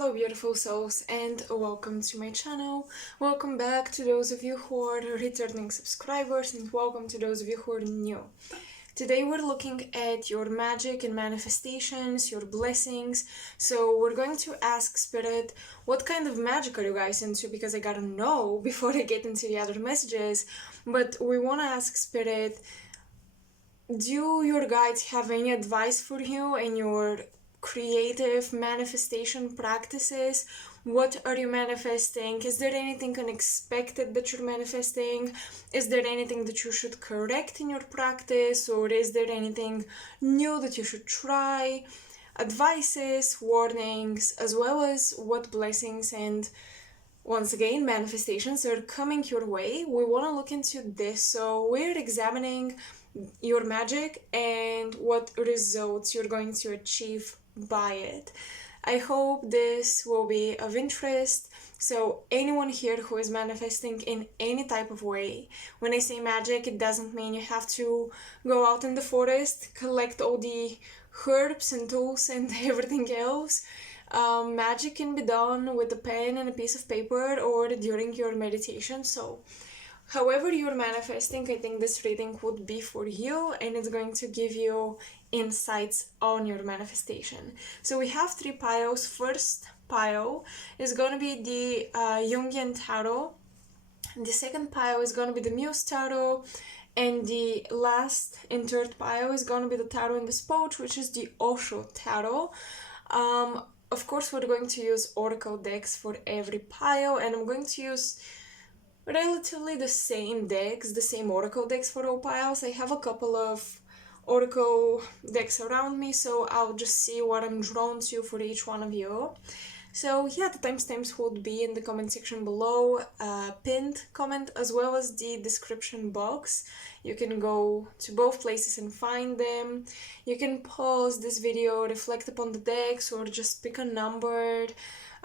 Hello beautiful souls and welcome to my channel. Welcome back to those of you who are returning subscribers and welcome to those of you who are new. Today we're looking at your magic and manifestations, your blessings. So we're going to ask Spirit, what kind of magic are you guys into? Because I gotta know before I get into the other messages. But we want to ask Spirit, do your guides have any advice for you in your creative manifestation practices? What are you manifesting? Is there anything unexpected that you're manifesting? Is there anything that you should correct in your practice? Or is there anything new that you should try? Advices, warnings, as well as what blessings and once again manifestations are coming your way. We want to look into this, so we're examining your magic and what results you're going to achieve by it. I hope this will be of interest. So anyone here who is manifesting in any type of way, when I say magic, it doesn't mean you have to go out in the forest, collect all the herbs and tools and everything else. Magic can be done with a pen and a piece of paper or during your meditation. So however you're manifesting, I think this reading would be for you and it's going to give you insights on your manifestation. So we have three piles. First pile is going to be the Jungian Tarot. The second pile is going to be the Muse Tarot. And the last and third pile is going to be the Tarot in the Pouch, which is the Osho Tarot. Of course, we're going to use oracle decks for every pile, and I'm going to use relatively the same decks, the same oracle decks for all piles. I have a couple of oracle decks around me, so I'll just see what I'm drawn to for each one of you. So yeah, the timestamps would be in the comment section below, pinned comment, as well as the description box. You can go to both places and find them. You can pause this video, reflect upon the decks, or just pick a number.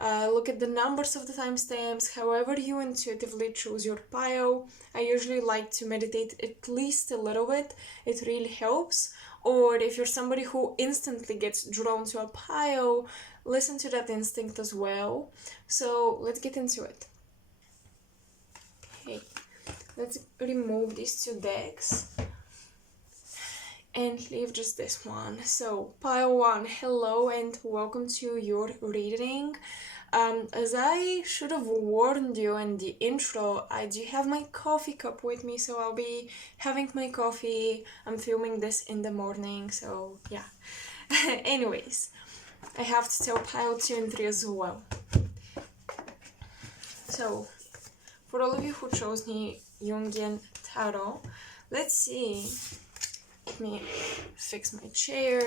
Look at the numbers of the timestamps, however you intuitively choose your pile. I usually like to meditate at least a little bit, it really helps. Or if you're somebody who instantly gets drawn to a pile, listen to that instinct as well. So let's get into it. Okay, let's remove these two decks and leave just this one. So pile one, hello and welcome to your reading. As I should have warned you in the intro, I do have my coffee cup with me, so I'll be having my coffee. I'm filming this in the morning, so yeah. Anyways, I have to tell pile 2 and 3 as well. So, for all of you who chose the Jungian Tarot, let's see. Let me fix my chair.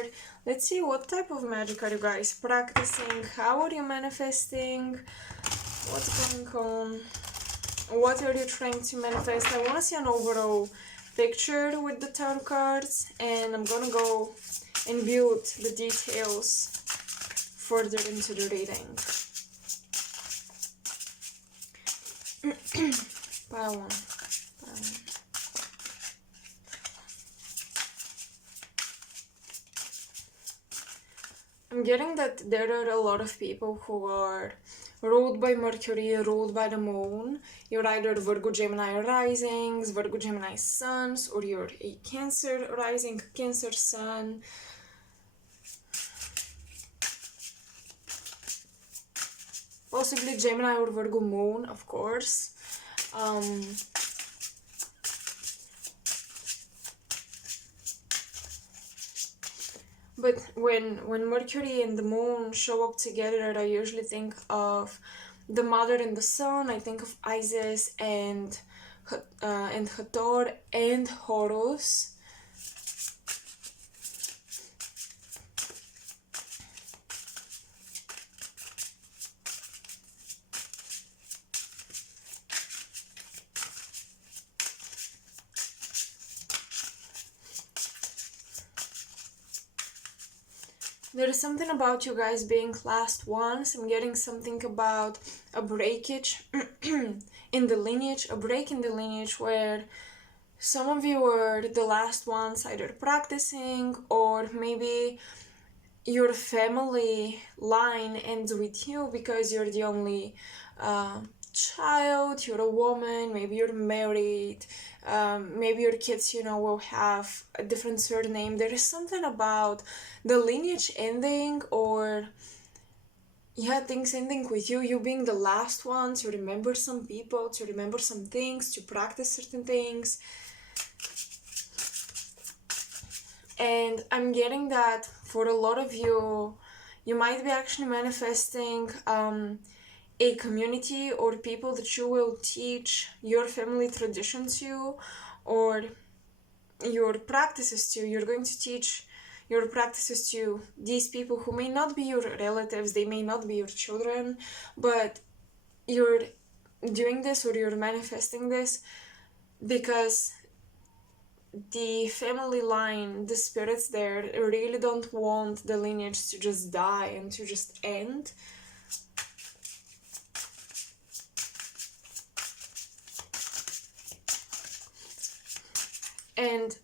Let's see, what type of magic are you guys practicing? How are you manifesting? What's going on? What are you trying to manifest? I want to see an overall picture with the tarot cards, and I'm gonna go and build the details further into the reading. Pile 1. I'm getting that there are a lot of people who are ruled by Mercury, ruled by the Moon. You're either Virgo Gemini risings, Virgo Gemini suns, or you're a Cancer rising, Cancer sun. Possibly Gemini or Virgo moon, of course. But when Mercury and the Moon show up together, I usually think of the Mother and the Sun. I think of Isis and Hathor and Horus. There's something about you guys being last ones. I'm getting something about a breakage in the lineage, a break in the lineage where some of you were the last ones either practicing or maybe your family line ends with you because you're the only child, you're a woman, maybe you're married, maybe your kids, will have a different surname. There is something about the lineage ending, or things ending with you being the last one to remember some people, to remember some things, to practice certain things. And I'm getting that for a lot of you, you might be actually manifesting a community or people that you will teach your family traditions to, or your practices to. You're going to teach your practices to these people who may not be your relatives, they may not be your children, but you're doing this, or you're manifesting this because the family line, the spirits there, really don't want the lineage to just die and to just end. And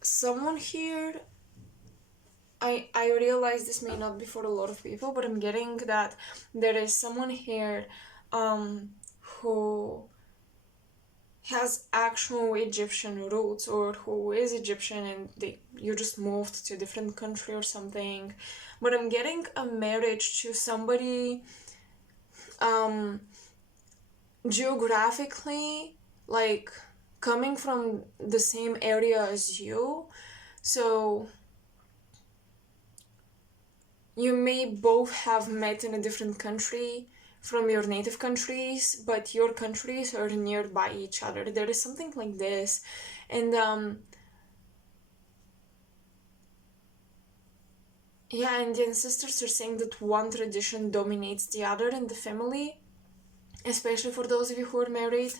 someone here, I realize this may not be for a lot of people, but I'm getting that there is someone here who has actual Egyptian roots, or who is Egyptian and you just moved to a different country or something. But I'm getting a marriage to somebody geographically, like coming from the same area as you. So you may both have met in a different country from your native countries, but your countries are nearby each other. There is something like this. And and the ancestors are saying that one tradition dominates the other in the family, especially for those of you who are married.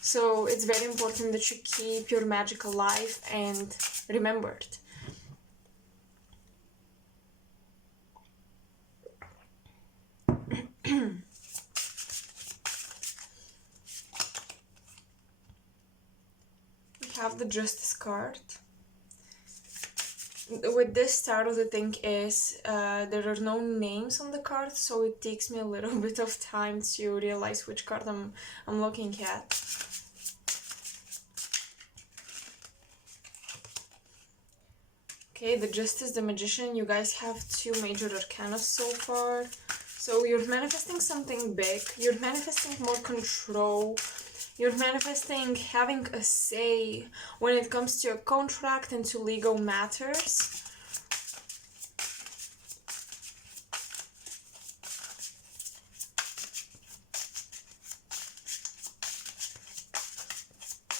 So it's very important that you keep your magic alive and remembered. We have the Justice card. With this tarot, the thing is, there are no names on the card, so it takes me a little bit of time to realize which card I'm looking at. Okay, the Justice, the Magician. You guys have two major arcana so far. So you're manifesting something big. You're manifesting more control. You're manifesting having a say when it comes to a contract and to legal matters.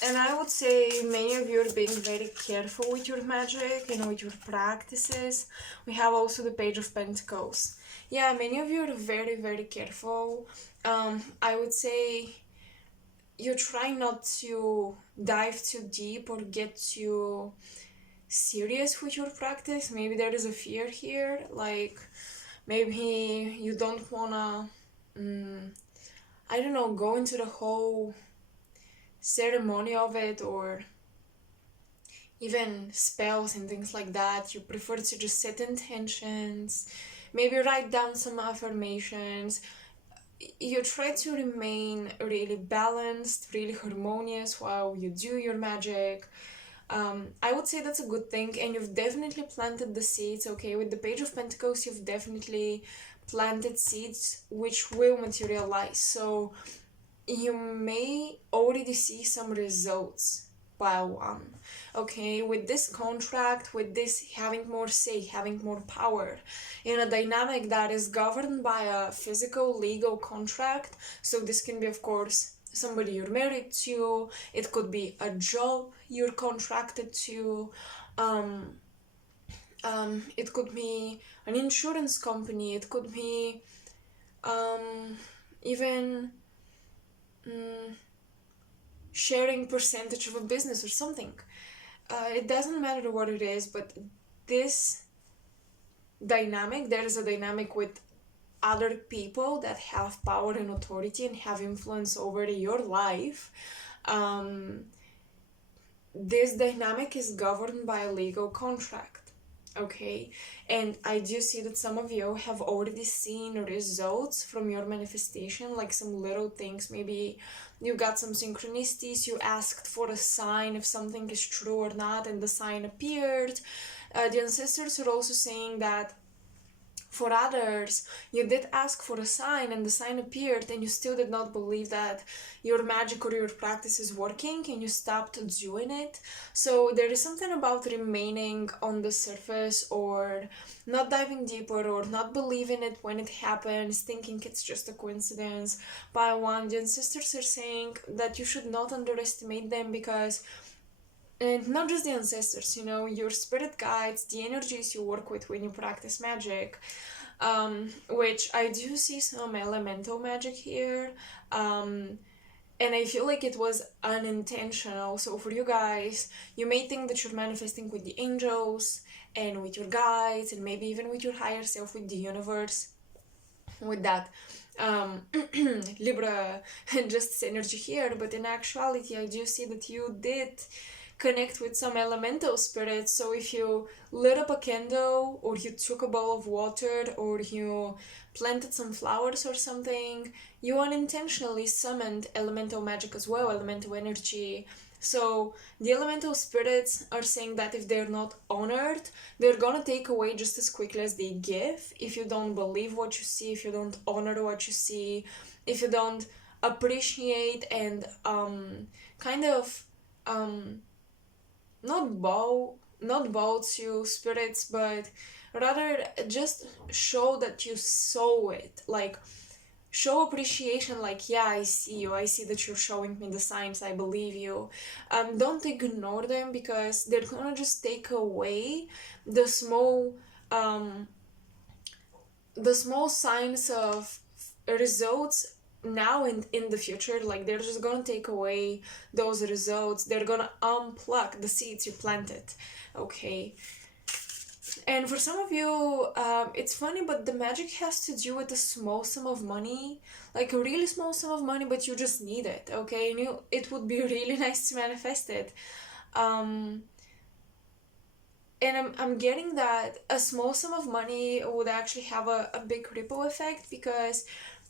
And I would say many of you are being very careful with your magic and with your practices. We have also the Page of Pentacles. Yeah, many of you are very, very careful. I would say you try not to dive too deep or get too serious with your practice. Maybe there is a fear here, like maybe you don't wanna, I don't know, go into the whole ceremony of it, or even spells and things like that. You prefer to just set intentions, maybe write down some affirmations. You try to remain really balanced, really harmonious while you do your magic. I would say that's a good thing, and you've definitely planted the seeds, okay? With the Page of Pentacles, you've definitely planted seeds which will materialize. So you may already see some results pile one, okay? With this contract, with this having more say, having more power in a dynamic that is governed by a physical legal contract. So this can be, of course, somebody you're married to, it could be a job you're contracted to, it could be an insurance company, it could be even sharing percentage of a business or something. It doesn't matter what it is, but this dynamic, there is a dynamic with other people that have power and authority and have influence over your life. This dynamic is governed by a legal contract, okay? And I do see that some of you have already seen results from your manifestation, like some little things. Maybe you got some synchronicities, you asked for a sign if something is true or not, and the sign appeared. The ancestors are also saying that for others, you did ask for a sign and the sign appeared, and you still did not believe that your magic or your practice is working, and you stopped doing it. So there is something about remaining on the surface, or not diving deeper, or not believing it when it happens, thinking it's just a coincidence. By one, the ancestors are saying that you should not underestimate them, because, and not just the ancestors, your spirit guides, the energies you work with when you practice magic, which I do see some elemental magic here, and I feel like it was unintentional. So for you guys, you may think that you're manifesting with the angels and with your guides, and maybe even with your higher self, with the universe, with that Libra justice energy here. But in actuality, I do see that you did connect with some elemental spirits. So if you lit up a candle, or you took a bowl of water, or you planted some flowers or something, you unintentionally summoned elemental magic as well, elemental energy. So the elemental spirits are saying that if they're not honored, they're gonna take away just as quickly as they give. If you don't believe what you see, if you don't honor what you see, if you don't appreciate and kind of not bow to spirits, but rather just show that you saw it, like show appreciation, like, yeah, I see you, I see that you're showing me the signs, I believe you. Don't ignore them, because they're gonna just take away the small signs of results now and in the future. Like, they're just gonna take away those results, they're gonna unpluck the seeds you planted, okay? And for some of you, it's funny, but the magic has to do with a small sum of money, like a really small sum of money, but you just need it, okay? And it would be really nice to manifest it. And I'm getting that a small sum of money would actually have a big ripple effect, because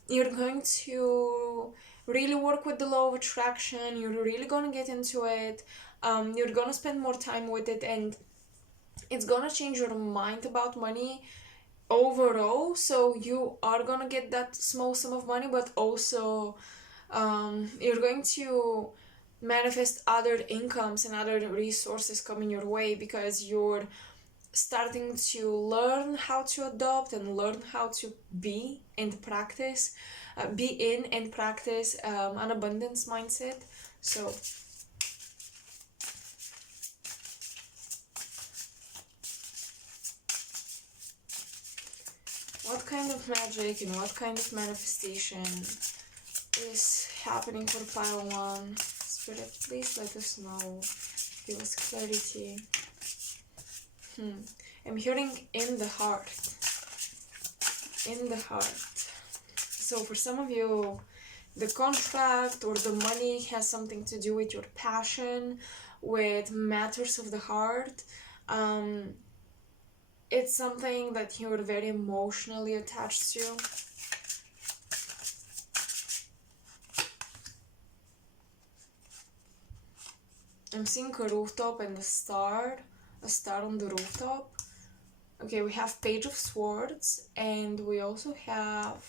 you're going to really work with the law of attraction, you're really gonna get into it, you're gonna spend more time with it, and it's gonna change your mind about money overall. So you are gonna get that small sum of money, but also you're going to manifest other incomes and other resources coming your way, because you're starting to learn how to adopt and learn how to be in practice an abundance mindset. So what kind of magic and what kind of manifestation is happening for pile 1? Spirit, please let us know. Give us clarity. I'm hearing in the heart. In the heart. So for some of you, the contract or the money has something to do with your passion, with matters of the heart. It's something that you're very emotionally attached to. I'm seeing a rooftop and a star on the rooftop. Okay, we have Page of Swords, and we also have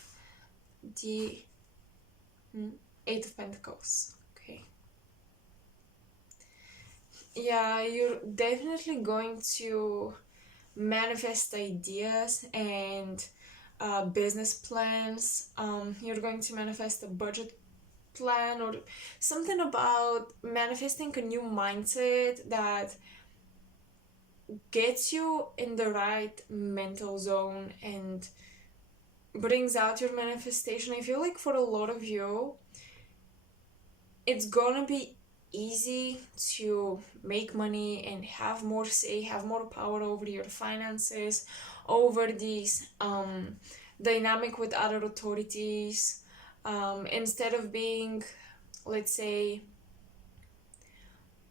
the Eight of Pentacles. Okay. Yeah, you're definitely going to manifest ideas and business plans. You're going to manifest a budget plan, or something about manifesting a new mindset that gets you in the right mental zone and brings out your manifestation. I feel like for a lot of you, it's gonna be easy to make money and have more say, have more power over your finances, over these dynamic with other authorities, instead of being, let's say,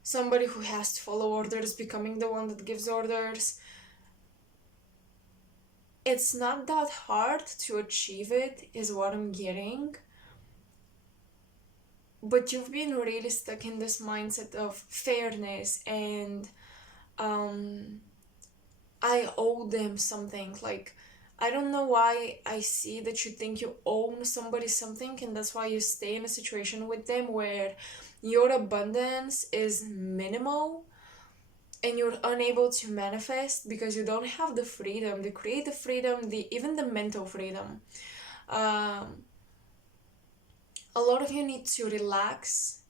somebody who has to follow orders, becoming the one that gives orders. it's not that hard to achieve it, is what I'm getting. But you've been really stuck in this mindset of fairness and I owe them something. Like, I don't know why I see that you think you own somebody something, and that's why you stay in a situation with them where your abundance is minimal and you're unable to manifest because you don't have the freedom, the creative freedom, even the mental freedom. A lot of you need to relax.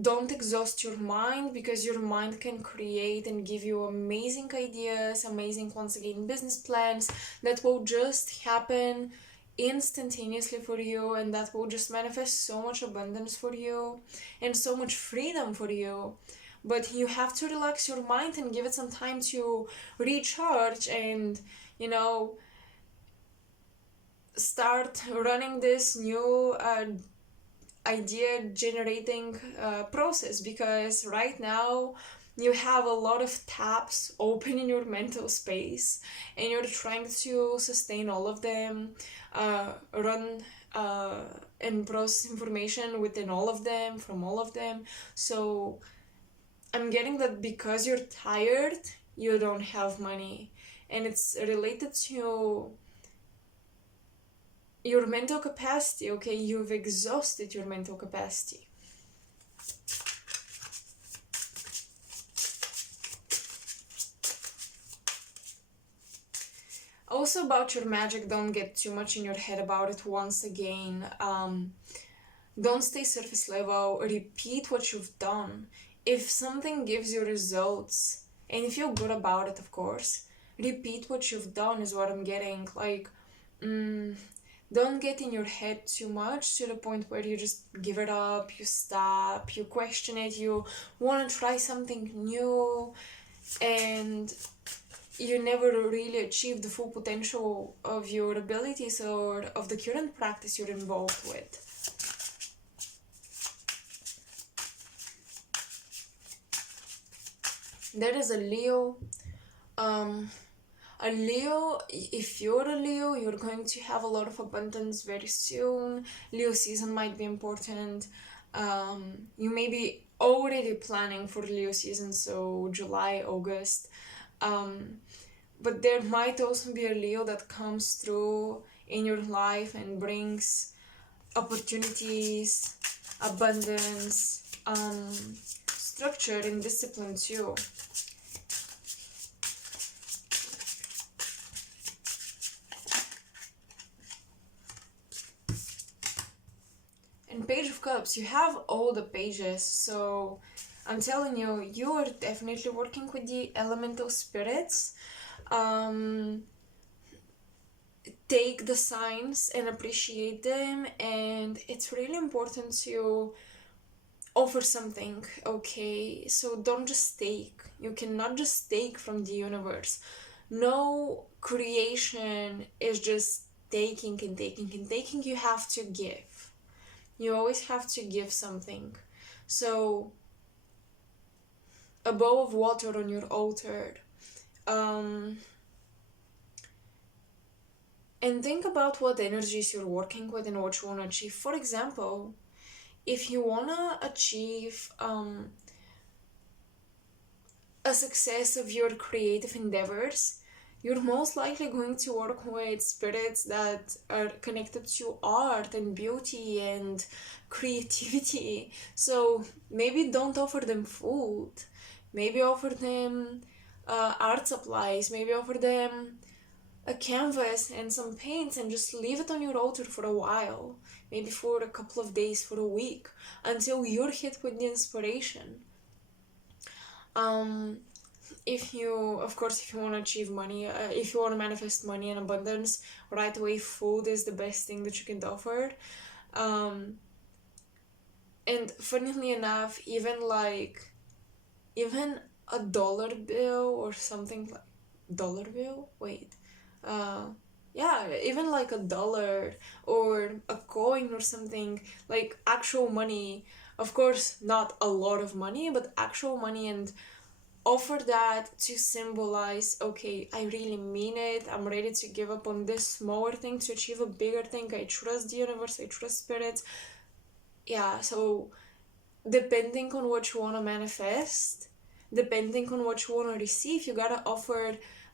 Don't exhaust your mind, because your mind can create and give you amazing ideas, amazing, once again, business plans that will just happen instantaneously for you, and that will just manifest so much abundance for you and so much freedom for you. But you have to relax your mind and give it some time to recharge and, you know, start running this new idea generating process, because right now you have a lot of tabs open in your mental space and you're trying to sustain all of them, run and process information within all of them, from all of them. So I'm getting that because you're tired, you don't have money, and it's related to your mental capacity. Okay, you've exhausted your mental capacity. Also, about your magic, don't get too much in your head about it. Once again, don't stay surface level. Repeat what you've done. If something gives you results and you feel good about it, of course, repeat what you've done, is what I'm getting. Like, don't get in your head too much to the point where you just give it up, you stop, you question it, you want to try something new, and you never really achieve the full potential of your abilities or of the current practice you're involved with. There is a Leo. A Leo, if you're a Leo, you're going to have a lot of abundance very soon. Leo season might be important. You may be already planning for Leo season, so July, August. But there might also be a Leo that comes through in your life and brings opportunities, abundance, structure, and discipline too. And Page of Cups, you have all the pages, so I'm telling you, you are definitely working with the elemental spirits. Take the signs and appreciate them, and it's really important to offer something, okay? So don't just take. You cannot just take from the universe. No creation is just taking and taking and taking. You have to give. You always have to give something. So a bowl of water on your altar. And think about what energies you're working with and what you want to achieve. For example, if you want to achieve a success of your creative endeavors, you're most likely going to work with spirits that are connected to art and beauty and creativity. So maybe don't offer them food. Maybe offer them art supplies. Maybe offer them a canvas and some paints, and just leave it on your altar for a while, maybe for a couple of days, for a week, until you're hit with the inspiration. If you want to achieve money, if you want to manifest money and abundance right away, food is the best thing that you can offer. And funnily enough, even a dollar bill or something like dollar bill. Even like a dollar or a coin or something, like actual money. Of course, not a lot of money, but actual money, and offer that to symbolize, okay, I really mean it, I'm ready to give up on this smaller thing to achieve a bigger thing, I trust the universe, I trust spirits. Yeah, so depending on what you want to manifest, depending on what you want to receive, you gotta offer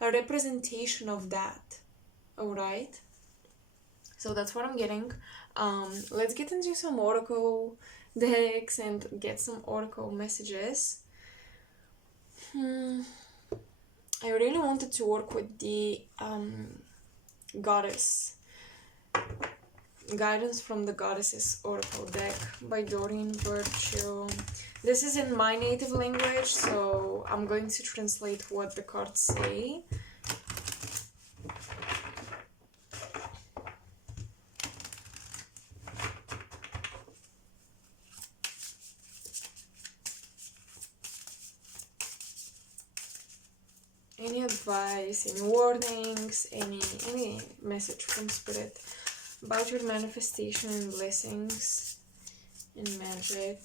a representation of that. Alright? So that's what I'm getting. Let's get into some oracle decks and get some oracle messages. I really wanted to work with the goddess. Guidance from the Goddesses Oracle deck by Doreen Virtue. This is in my native language, so I'm going to translate what the cards say. Any advice, any warnings, any message from Spirit about your manifestation and blessings in magic.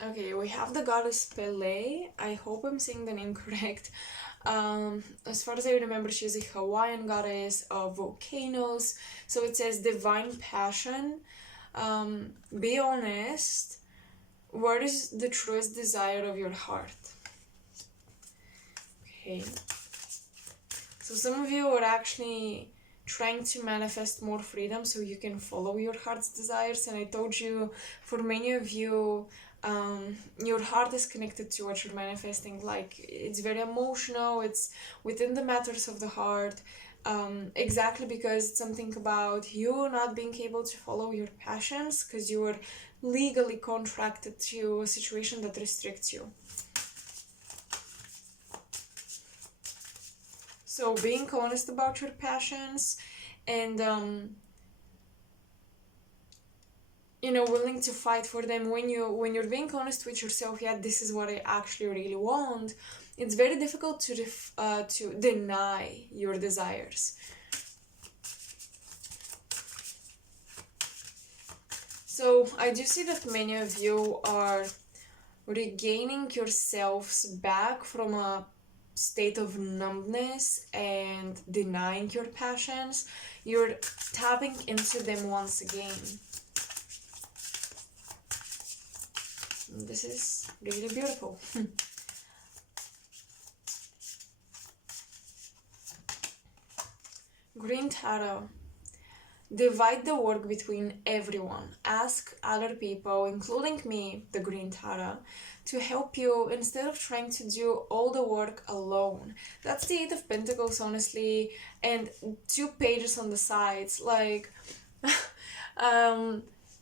Okay, we have the goddess Pele. I hope I'm saying the name correct. As far as I remember, she's a Hawaiian goddess of volcanoes. So it says divine passion. Be honest. What is the truest desire of your heart? Okay. So some of you are actually trying to manifest more freedom so you can follow your heart's desires. And I told you, for many of you, your heart is connected to what you're manifesting. Like, it's very emotional, it's within the matters of the heart. Exactly because it's something about you not being able to follow your passions because you were legally contracted to a situation that restricts you. So being honest about your passions and willing to fight for them. When you're being honest with yourself, yeah, this is what I actually really want, it's very difficult to deny your desires. So I do see that many of you are regaining yourselves back from a state of numbness and denying your passions. You're tapping into them once again. This is really beautiful. Green Tarot. Divide the work between everyone. Ask other people, including me, the Green Tarot, to help you instead of trying to do all the work alone. That's the Eight of Pentacles, honestly, and 2 pages on the sides. Like,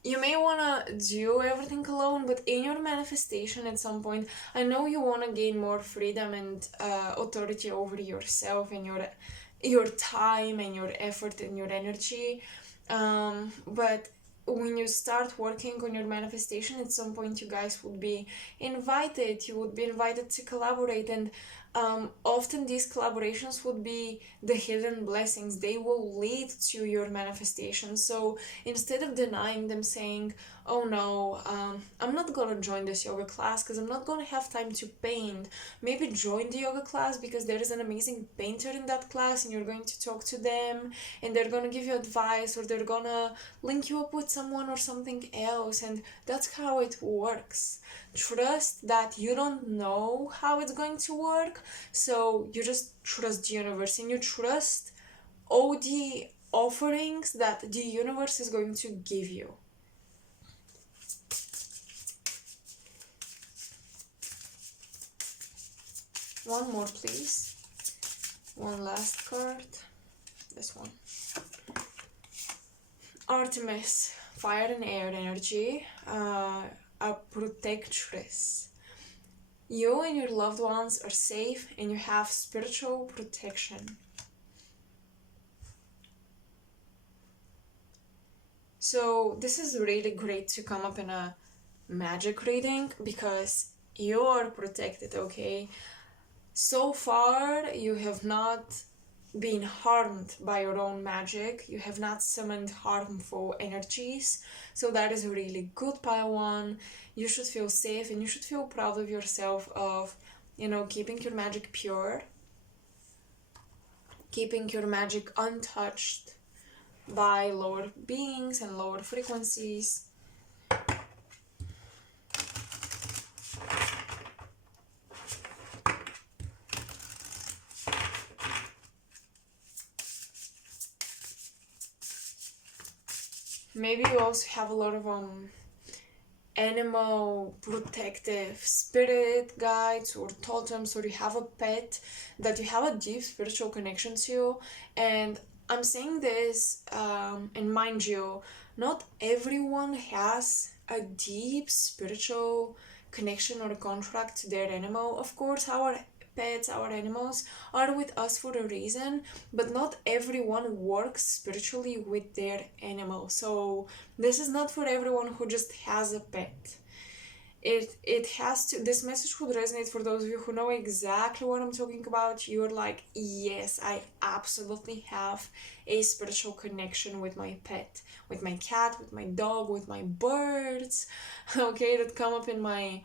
you may want to do everything alone, but in your manifestation at some point, I know you want to gain more freedom and authority over yourself and your time and your effort and your energy, but when you start working on your manifestation, at some point you guys would be invited to collaborate, and often these collaborations would be the hidden blessings. They will lead to your manifestation. So instead of denying them, saying, oh no, I'm not gonna join this yoga class because I'm not gonna have time to paint, maybe join the yoga class because there is an amazing painter in that class and you're going to talk to them and they're gonna give you advice, or they're gonna link you up with someone or something else. And that's how it works. Trust that you don't know how it's going to work, so you just trust the universe and you trust all the offerings that the universe is going to give you. One more, please. One last card. This one. Artemis, fire and air energy, a protectress. You and your loved ones are safe and you have spiritual protection. So this is really great to come up in a magic reading because you are protected, okay? So far, you have not been harmed by your own magic. You have not summoned harmful energies. So that is a really good pile one. You should feel safe and you should feel proud of yourself of, keeping your magic pure, keeping your magic untouched by lower beings and lower frequencies. Maybe you also have a lot of animal protective spirit guides or totems, or you have a pet that you have a deep spiritual connection to. And I'm saying this, and mind you, not everyone has a deep spiritual connection or contract to their animal. Of course, our pets, our animals are with us for a reason, but not everyone works spiritually with their animal. So this is not for everyone who just has a pet. It has to, this message would resonate for those of you who know exactly what I'm talking about. You're like, yes, I absolutely have a spiritual connection with my pet, with my cat, with my dog, with my birds, okay, that come up in my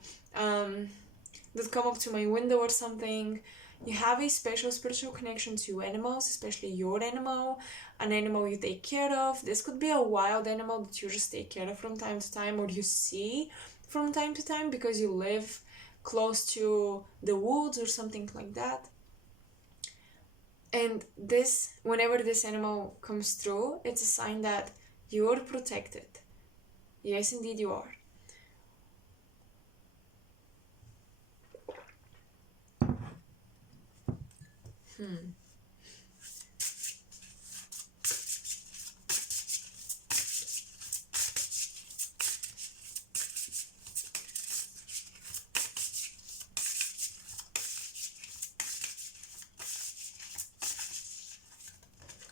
that come up to my window or something. You have a special spiritual connection to animals, especially your animal, an animal you take care of. This could be a wild animal that you just take care of from time to time, or you see from time to time because you live close to the woods or something like that. And this, whenever this animal comes through, it's a sign that you're protected. Yes, indeed you are.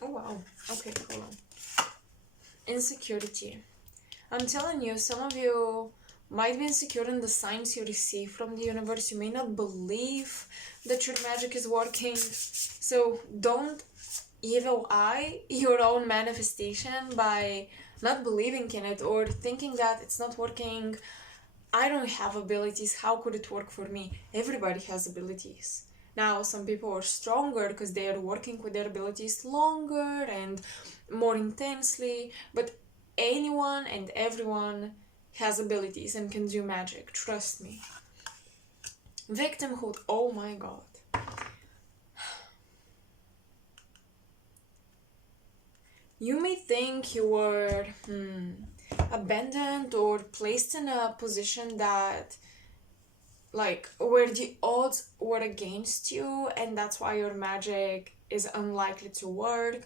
Oh wow, okay, hold on. Insecurity. I'm telling you, some of you might be insecure in the signs you receive from the universe. You may not believe that your magic is working. So don't evil eye your own manifestation by not believing in it or thinking that it's not working. I don't have abilities. How could it work for me? Everybody has abilities. Now, some people are stronger because they are working with their abilities longer and more intensely, but anyone and everyone has abilities and can do magic. Trust me. Victimhood. Oh my god. You may think you were abandoned or placed in a position that, like, where the odds were against you, and that's why your magic is unlikely to work.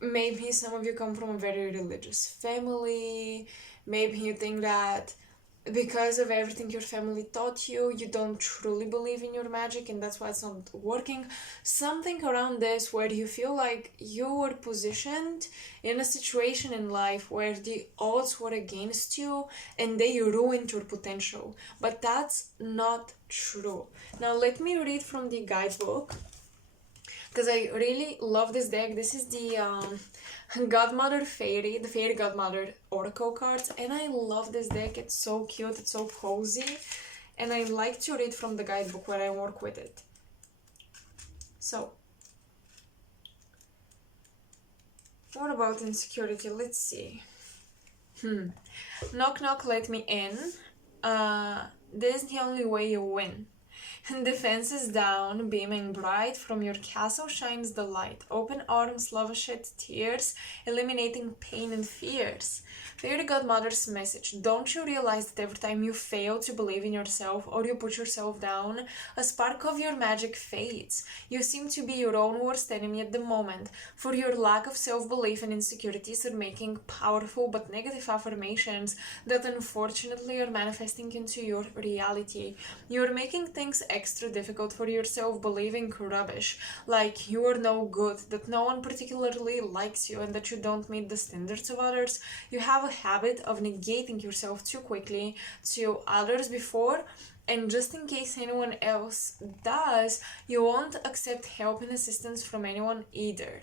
Maybe some of you come from a very religious family. Maybe you think that because of everything your family taught you, you don't truly believe in your magic and that's why it's not working. Something around this where you feel like you were positioned in a situation in life where the odds were against you and they ruined your potential. But that's not true. Now let me read from the guidebook, because I really love this deck. This is the Godmother Fairy, the Fairy Godmother Oracle cards, and I love this deck. It's so cute, it's so cozy, and I like to read from the guidebook when I work with it. So, what about insecurity? Let's see. Knock knock, let me in. This is the only way you win. Defenses down, beaming bright, from your castle shines the light. Open arms, love shed tears, eliminating pain and fears. Fairy Godmother's message. Don't you realize that every time you fail to believe in yourself or you put yourself down, a spark of your magic fades? You seem to be your own worst enemy at the moment, for your lack of self-belief and insecurities are making powerful but negative affirmations that unfortunately are manifesting into your reality. You're making things extra difficult for yourself, believing rubbish, like you are no good, that no one particularly likes you, and that you don't meet the standards of others. You have a habit of negating yourself too quickly to others before And just in case anyone else does, you won't accept help and assistance from anyone either.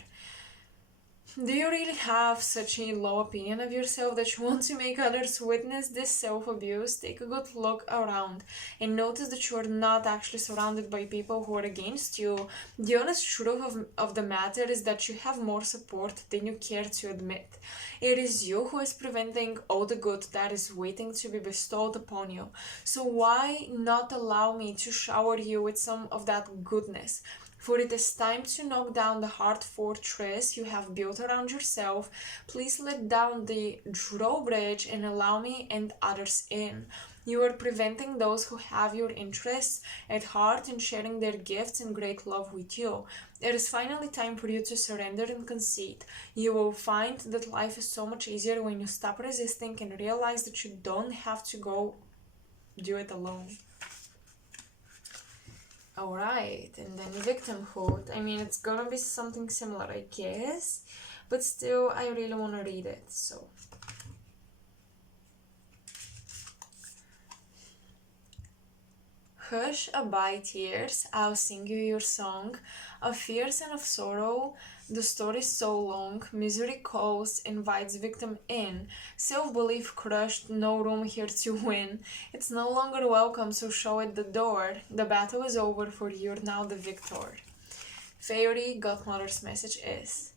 Do you really have such a low opinion of yourself that you want to make others witness this self-abuse? Take a good look around and notice that you are not actually surrounded by people who are against you. The honest truth of the matter is that you have more support than you care to admit. It is you who is preventing all the good that is waiting to be bestowed upon you. So why not allow me to shower you with some of that goodness? For it is time to knock down the hard fortress you have built around yourself. Please let down the drawbridge and allow me and others in. You are preventing those who have your interests at heart and sharing their gifts and great love with you. It is finally time for you to surrender and concede. You will find that life is so much easier when you stop resisting and realize that you don't have to go do it alone. Alright, and then victimhood. I mean, it's gonna be something similar, I guess, but still, I really want to read it, so. Hush, abide tears, I'll sing you your song, of fears and of sorrow, the story's so long, misery calls, invites victim in, self-belief crushed, no room here to win, it's no longer welcome, so show it the door, the battle is over for you're now the victor. Fairy godmother's message is,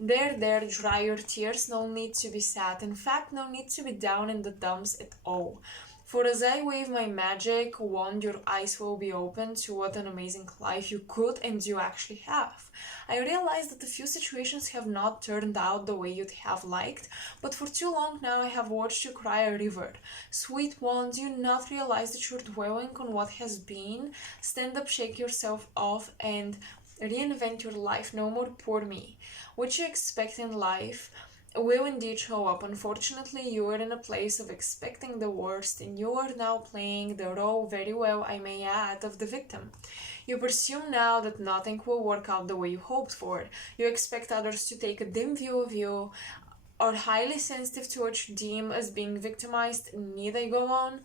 there, dry your tears, no need to be sad, in fact, no need to be down in the dumps at all. For as I wave my magic wand, your eyes will be open to what an amazing life you could and you actually have. I realize that a few situations have not turned out the way you'd have liked, but for too long now I have watched you cry a river. Sweet one, do you not realize that you're dwelling on what has been? Stand up, shake yourself off, and reinvent your life. No more poor me. What you expect in life will indeed show up. Unfortunately, you are in a place of expecting the worst, and you are now playing the role very well, I may add, of the victim. You presume now that nothing will work out the way you hoped for. You expect others to take a dim view of you, are highly sensitive to what you deem as being victimized. Need I go on?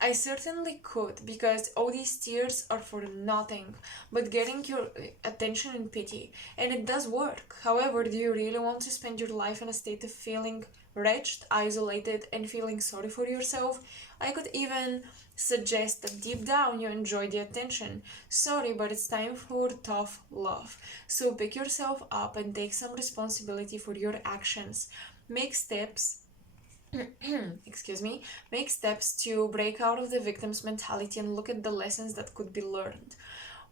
I certainly could, because all these tears are for nothing but getting your attention and pity, and it does work. However, do you really want to spend your life in a state of feeling wretched, isolated, and feeling sorry for yourself? I could even suggest that deep down you enjoy the attention. Sorry, but it's time for tough love. So pick yourself up and take some responsibility for your actions. Make steps make steps to break out of the victim's mentality and look at the lessons that could be learned.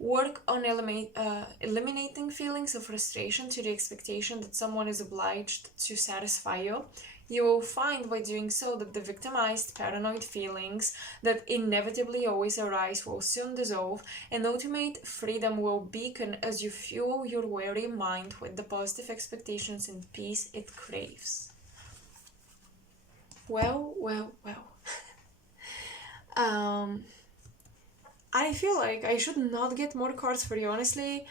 Work on eliminating feelings of frustration to the expectation that someone is obliged to satisfy you. You will find by doing so that the victimized, paranoid feelings that inevitably always arise will soon dissolve, and ultimate freedom will beacon as you fuel your weary mind with the positive expectations and peace it craves. Well. I feel like I should not get more cards for you, honestly.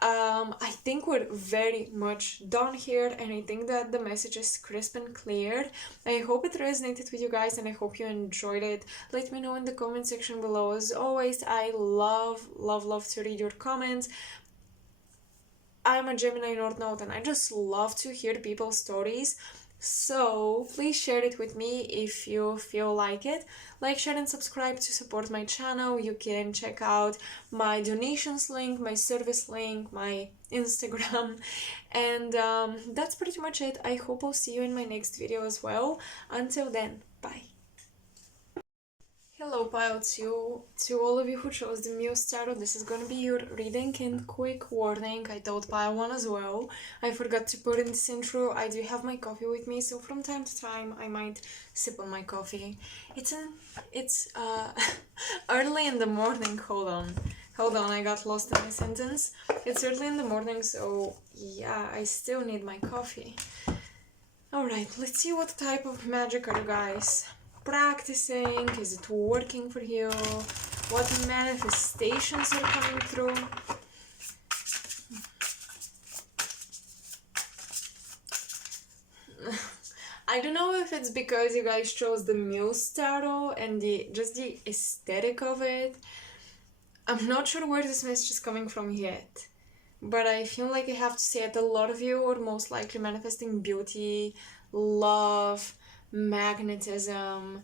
I think we're very much done here, and I think that the message is crisp and clear. I hope it resonated with you guys, and I hope you enjoyed it. Let me know in the comment section below. As always, I love to read your comments. I'm a Gemini North Node, and I just love to hear people's stories. So please share it with me if you feel like it. Like, share, and subscribe to support my channel. You can check out my donations link, my service link, my Instagram, and that's pretty much it. I hope I'll see you in my next video as well. Until then, bye. Hello pile, to all of you who chose the Muse Tarot, this is gonna be your reading, and quick warning, I told pile 1 as well, I forgot to put in this intro. I do have my coffee with me, so from time to time I might sip on my coffee. It's early in the morning. Hold on, I got lost in my sentence. It's early in the morning, so yeah, I still need my coffee. Alright, let's see what type of magic are you guys practicing. Is it working for you? What manifestations are coming through? I don't know if it's because you guys chose the Muse Tarot and the aesthetic of it. I'm not sure where this message is coming from yet, but I feel like I have to say that a lot of you are most likely manifesting beauty, love, magnetism,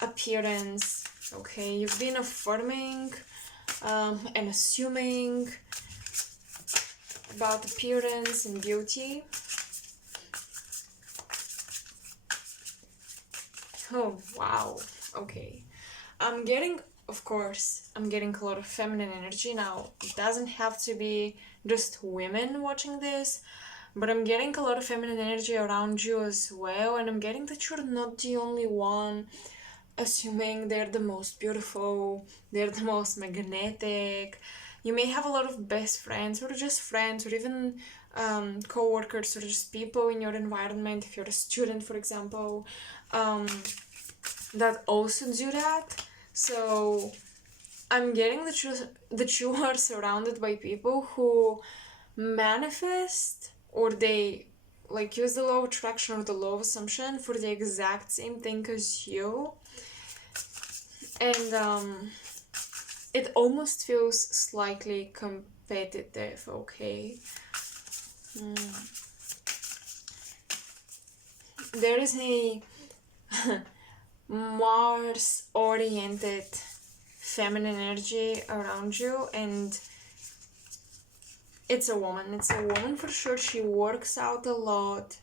appearance. Okay, you've been affirming and assuming about appearance and beauty. Oh, wow. Okay. I'm getting a lot of feminine energy now. It doesn't have to be just women watching this, but I'm getting a lot of feminine energy around you as well, and I'm getting that you're not the only one assuming they're the most beautiful, they're the most magnetic. You may have a lot of best friends, or just friends, or even co-workers, or just people in your environment, if you're a student, for example, that also do that. So I'm getting that you are surrounded by people who manifest, or they like use the law of attraction or the law of assumption for the exact same thing as you. And it almost feels slightly competitive, okay? There is a Mars-oriented feminine energy around you, and it's a woman for sure. She works out a lot.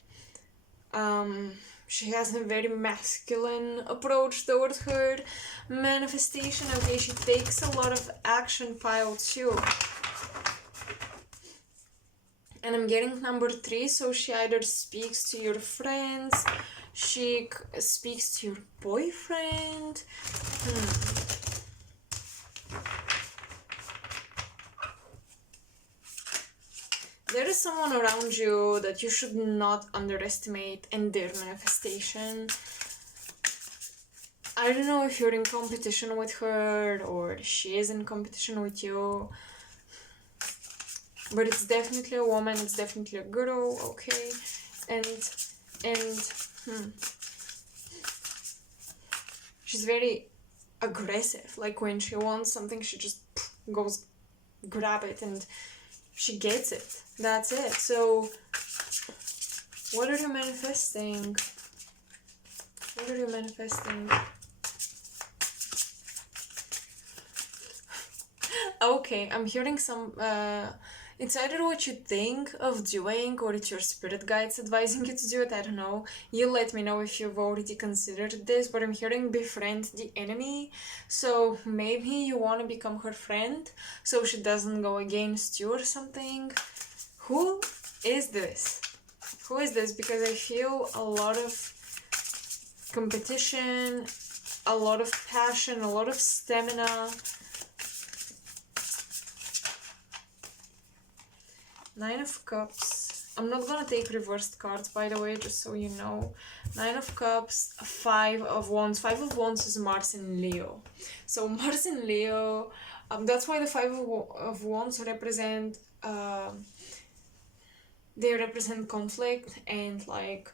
She has a very masculine approach toward her manifestation. Okay, she takes a lot of action pile too. And I'm getting number 3, so she either speaks to your friends, she speaks to your boyfriend. There is someone around you that you should not underestimate in their manifestation. I don't know if you're in competition with her or she is in competition with you, but it's definitely a woman, it's definitely a girl, okay? And she's very aggressive. Like when she wants something, she just goes grab it and she gets it. That's it. So what are you manifesting? What are you manifesting? Okay, I'm hearing some it's either what you think of doing or it's your spirit guides advising you to do it. I don't know. You let me know if you've already considered this, but I'm hearing befriend the enemy. So maybe you want to become her friend so she doesn't go against you or something. Who is this? Who is this? Because I feel a lot of competition, a lot of passion, a lot of stamina. Nine of Cups. I'm not gonna take reversed cards, by the way, just so you know. Nine of Cups, Five of Wands. Five of Wands is Mars in Leo. So Mars in Leo, that's why the Five of Wands represent, they represent conflict and like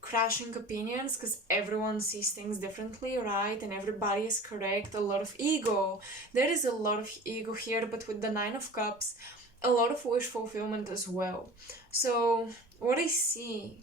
crashing opinions, because everyone sees things differently, right? And everybody is correct. A lot of ego. There is a lot of ego here, but with the Nine of Cups, a lot of wish fulfillment as well. So what I see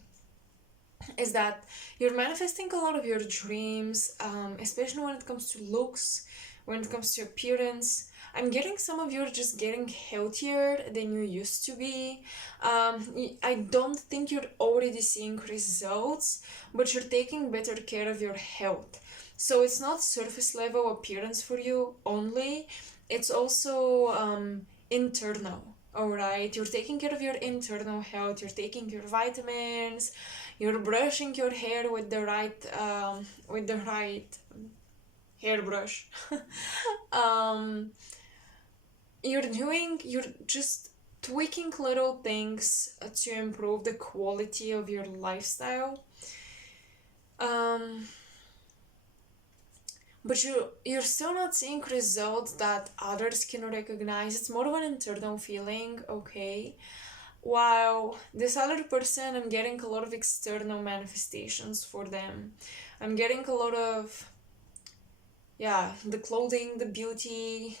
is that you're manifesting a lot of your dreams, especially when it comes to looks, when it comes to appearance. I'm getting some of you are just getting healthier than you used to be. I don't think you're already seeing results, but you're taking better care of your health. So it's not surface level appearance for you only, it's also internal. All right, you're taking care of your internal health, you're taking your vitamins, you're brushing your hair with the right hairbrush. You're just tweaking little things to improve the quality of your lifestyle. But you're still not seeing results that others can recognize. It's more of an internal feeling, okay? While this other person, I'm getting a lot of external manifestations for them. I'm getting a lot of, yeah, the clothing, the beauty,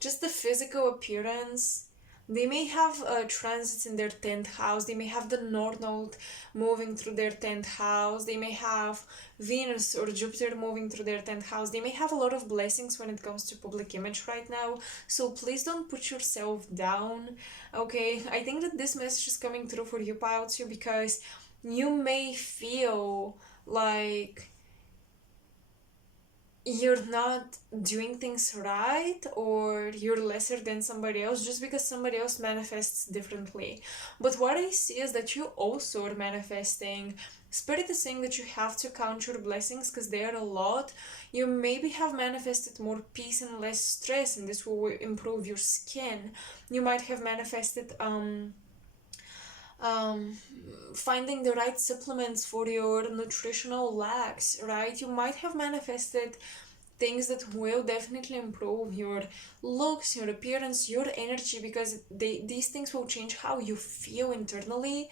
just the physical appearance. They may have transits in their 10th house. They may have the North Node moving through their 10th house. They may have Venus or Jupiter moving through their 10th house. They may have a lot of blessings when it comes to public image right now. So please don't put yourself down, okay? I think that this message is coming through for you, Pile 2, because you may feel like you're not doing things right or you're lesser than somebody else just because somebody else manifests differently. But what I see is that you also are manifesting. Spirit is saying that you have to count your blessings because they are a lot. You maybe have manifested more peace and less stress, and this will improve your skin. You might have manifested finding the right supplements for your nutritional lacks, right? You might have manifested things that will definitely improve your looks, your appearance, your energy, because these things will change how you feel internally.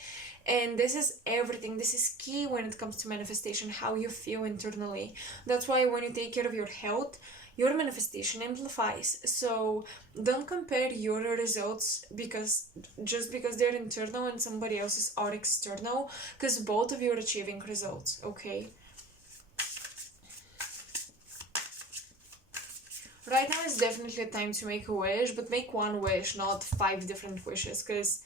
And this is everything. This is key when it comes to manifestation, how you feel internally. That's why when you take care of your health, your manifestation amplifies. So don't compare your results just because they're internal and somebody else's are external, because both of you are achieving results, okay? Right now is definitely a time to make a wish, but make one wish, not 5 different wishes, because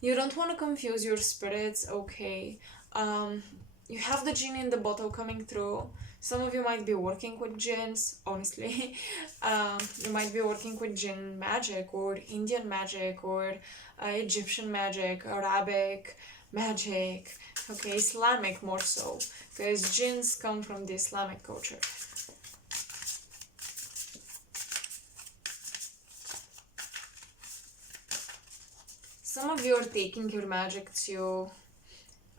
you don't want to confuse your spirits, okay? You have the genie in the bottle coming through. Some of you might be working with jinns, honestly. You might be working with jinn magic or Indian magic or Egyptian magic, Arabic magic, okay, Islamic more so, because jinns come from the Islamic culture. Some of you are taking your magic to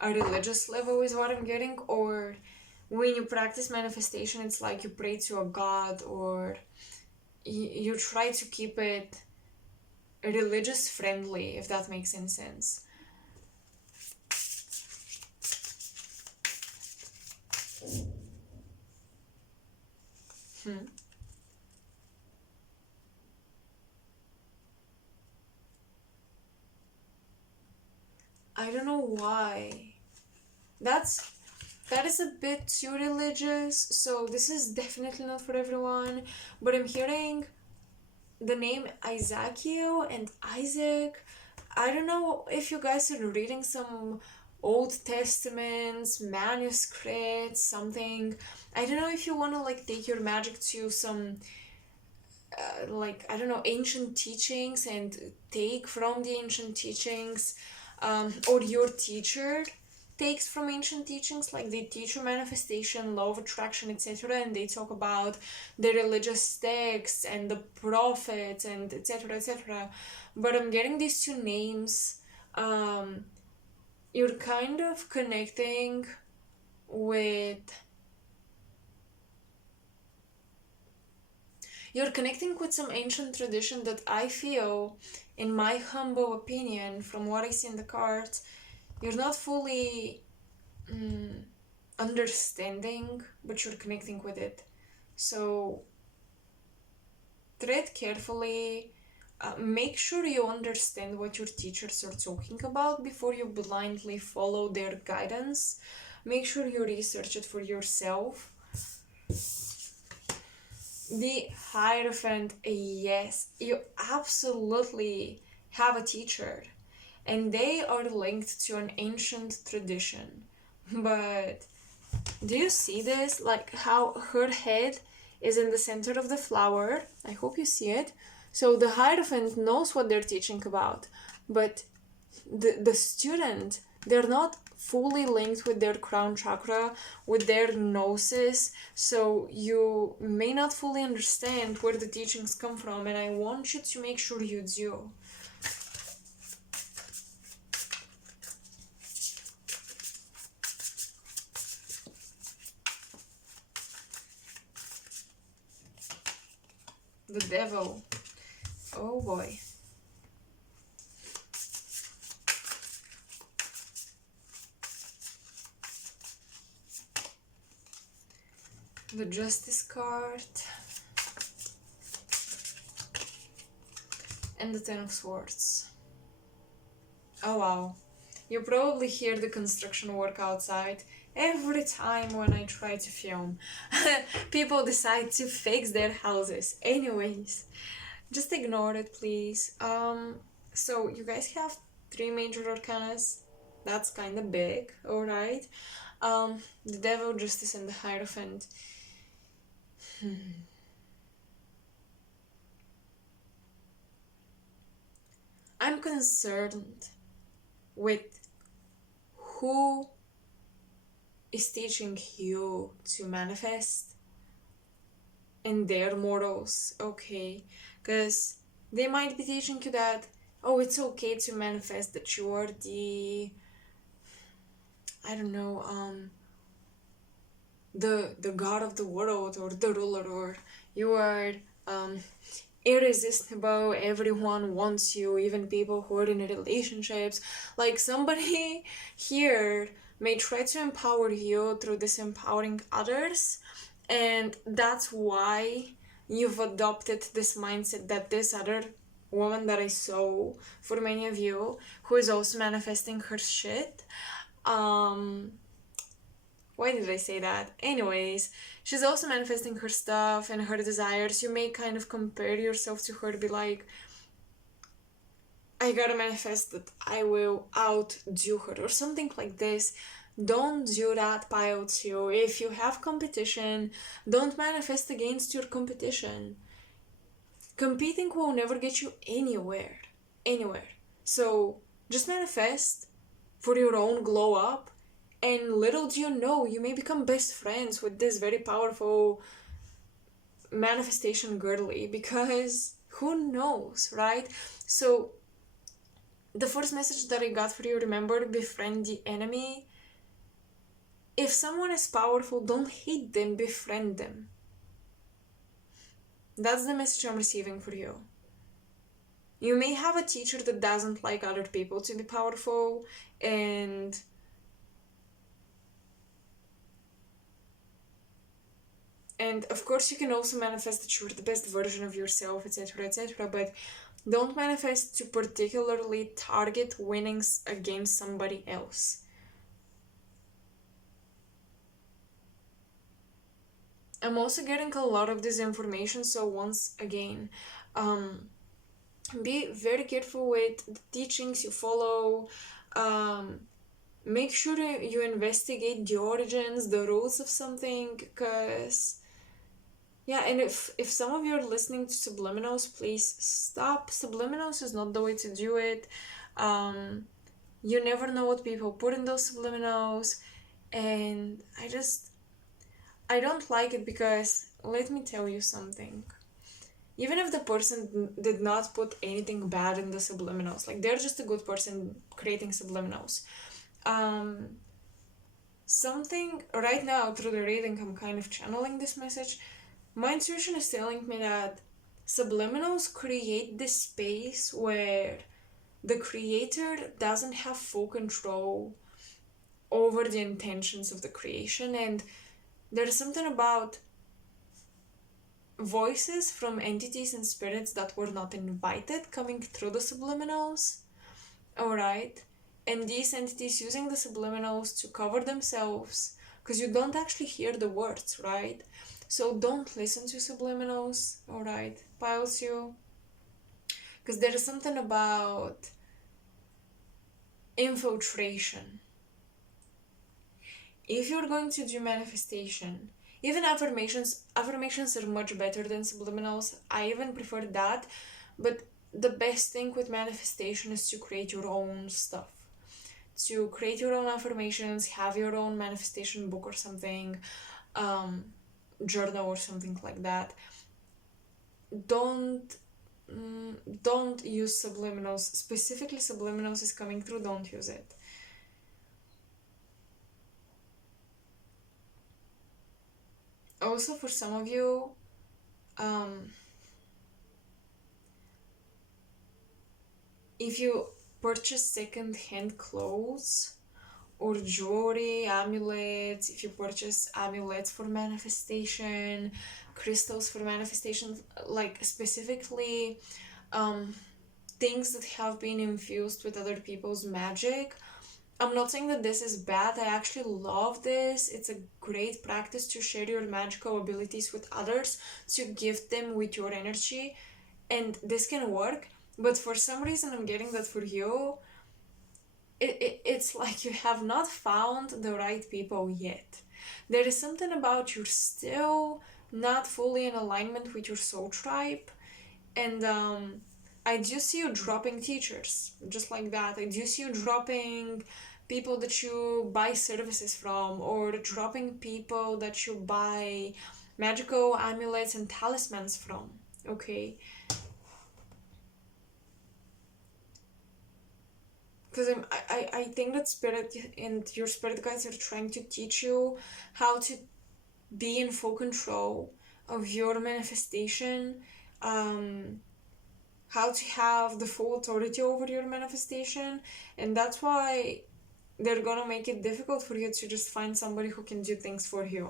a religious level is what I'm getting, or when you practice manifestation, it's like you pray to a god, or you try to keep it religious friendly, if that makes any sense. I don't know why. That is a bit too religious, so this is definitely not for everyone. But I'm hearing the name Isaacio and Isaac. I don't know if you guys are reading some Old Testaments, manuscripts, something. I don't know if you want to like take your magic to some like, I don't know, ancient teachings and take from the ancient teachings, or your teacher takes from ancient teachings, like they teach you manifestation, law of attraction, etc., and they talk about the religious texts and the prophets and etc., etc. But I'm getting these 2 names. You're kind of connecting with some ancient tradition that I feel, in my humble opinion, from what I see in the cards, you're not fully understanding, but you're connecting with it. So tread carefully. Make sure you understand what your teachers are talking about before you blindly follow their guidance. Make sure you research it for yourself. The Hierophant, yes, you absolutely have a teacher, and they are linked to an ancient tradition. But do you see this? Like how her head is in the center of the flower. I hope you see it. So the Hierophant knows what they're teaching about, but the student, they're not fully linked with their crown chakra, with their gnosis, so you may not fully understand where the teachings come from, and I want you to make sure you do. The devil. Oh boy. the Justice card, and the Ten of Swords. Oh wow, you probably hear the construction work outside. Every time when I try to film, people decide to fix their houses. Anyways, just ignore it, please. So you guys have 3 major arcanas. That's kind of big, alright? The Devil, Justice, and the Hierophant. I'm concerned with who is teaching you to manifest and their morals, okay? Because they might be teaching you that, oh, it's okay to manifest that you are the, I don't know, the god of the world, or the ruler, or you are irresistible, everyone wants you, even people who are in relationships. Like, somebody here may try to empower you through disempowering others, and that's why you've adopted this mindset that this other woman that I saw, for many of you, who is also manifesting her shit, why did I say that? Anyways, she's also manifesting her stuff and her desires. You may kind of compare yourself to her, be like, I gotta manifest that I will outdo her, or something like this. Don't do that, pile 2. If you have competition, don't manifest against your competition. Competing will never get you anywhere. Anywhere. So just manifest for your own glow up. And little do you know, you may become best friends with this very powerful manifestation girly, because who knows, right? So the first message that I got for you, remember, befriend the enemy. If someone is powerful, don't hate them, befriend them. That's the message I'm receiving for you. You may have a teacher that doesn't like other people to be powerful, and of course you can also manifest that you're the best version of yourself, etc., etc., but don't manifest to particularly target winnings against somebody else. I'm also getting a lot of this information, so once again, be very careful with the teachings you follow. Make sure you investigate the origins, the roots of something, because yeah, and if some of you are listening to subliminals, please stop. Subliminals is not the way to do it. You never know what people put in those subliminals, and I don't like it, because let me tell you something. Even if the person did not put anything bad in the subliminals, like they're just a good person creating subliminals. Something right now through the reading, I'm kind of channeling this message. My intuition is telling me that subliminals create this space where the creator doesn't have full control over the intentions of the creation, and there's something about voices from entities and spirits that were not invited coming through the subliminals, alright? And these entities using the subliminals to cover themselves, because you don't actually hear the words, right? So don't listen to subliminals, alright, piles you, because there is something about infiltration. If you're going to do manifestation, even affirmations are much better than subliminals. I even prefer that, but the best thing with manifestation is to create your own stuff, to create your own affirmations, have your own manifestation book or something, journal or something like that. Don't use subliminals. Specifically, subliminals is coming through, don't use it. Also, for some of you, if you purchase second-hand clothes, or jewelry, amulets, if you purchase amulets for manifestation, crystals for manifestation, like specifically things that have been infused with other people's magic. I'm not saying that this is bad. I actually love this. It's a great practice to share your magical abilities with others, to gift them with your energy, and this can work. But for some reason, I'm getting that for you, it's like you have not found the right people yet. There is something about you're still not fully in alignment with your soul tribe, and I do see you dropping teachers, just like that. I do see you dropping people that you buy services from, or dropping people that you buy magical amulets and talismans from, okay? Because I think that spirit and your spirit guides are trying to teach you how to be in full control of your manifestation, how to have the full authority over your manifestation, and that's why they're gonna make it difficult for you to just find somebody who can do things for you,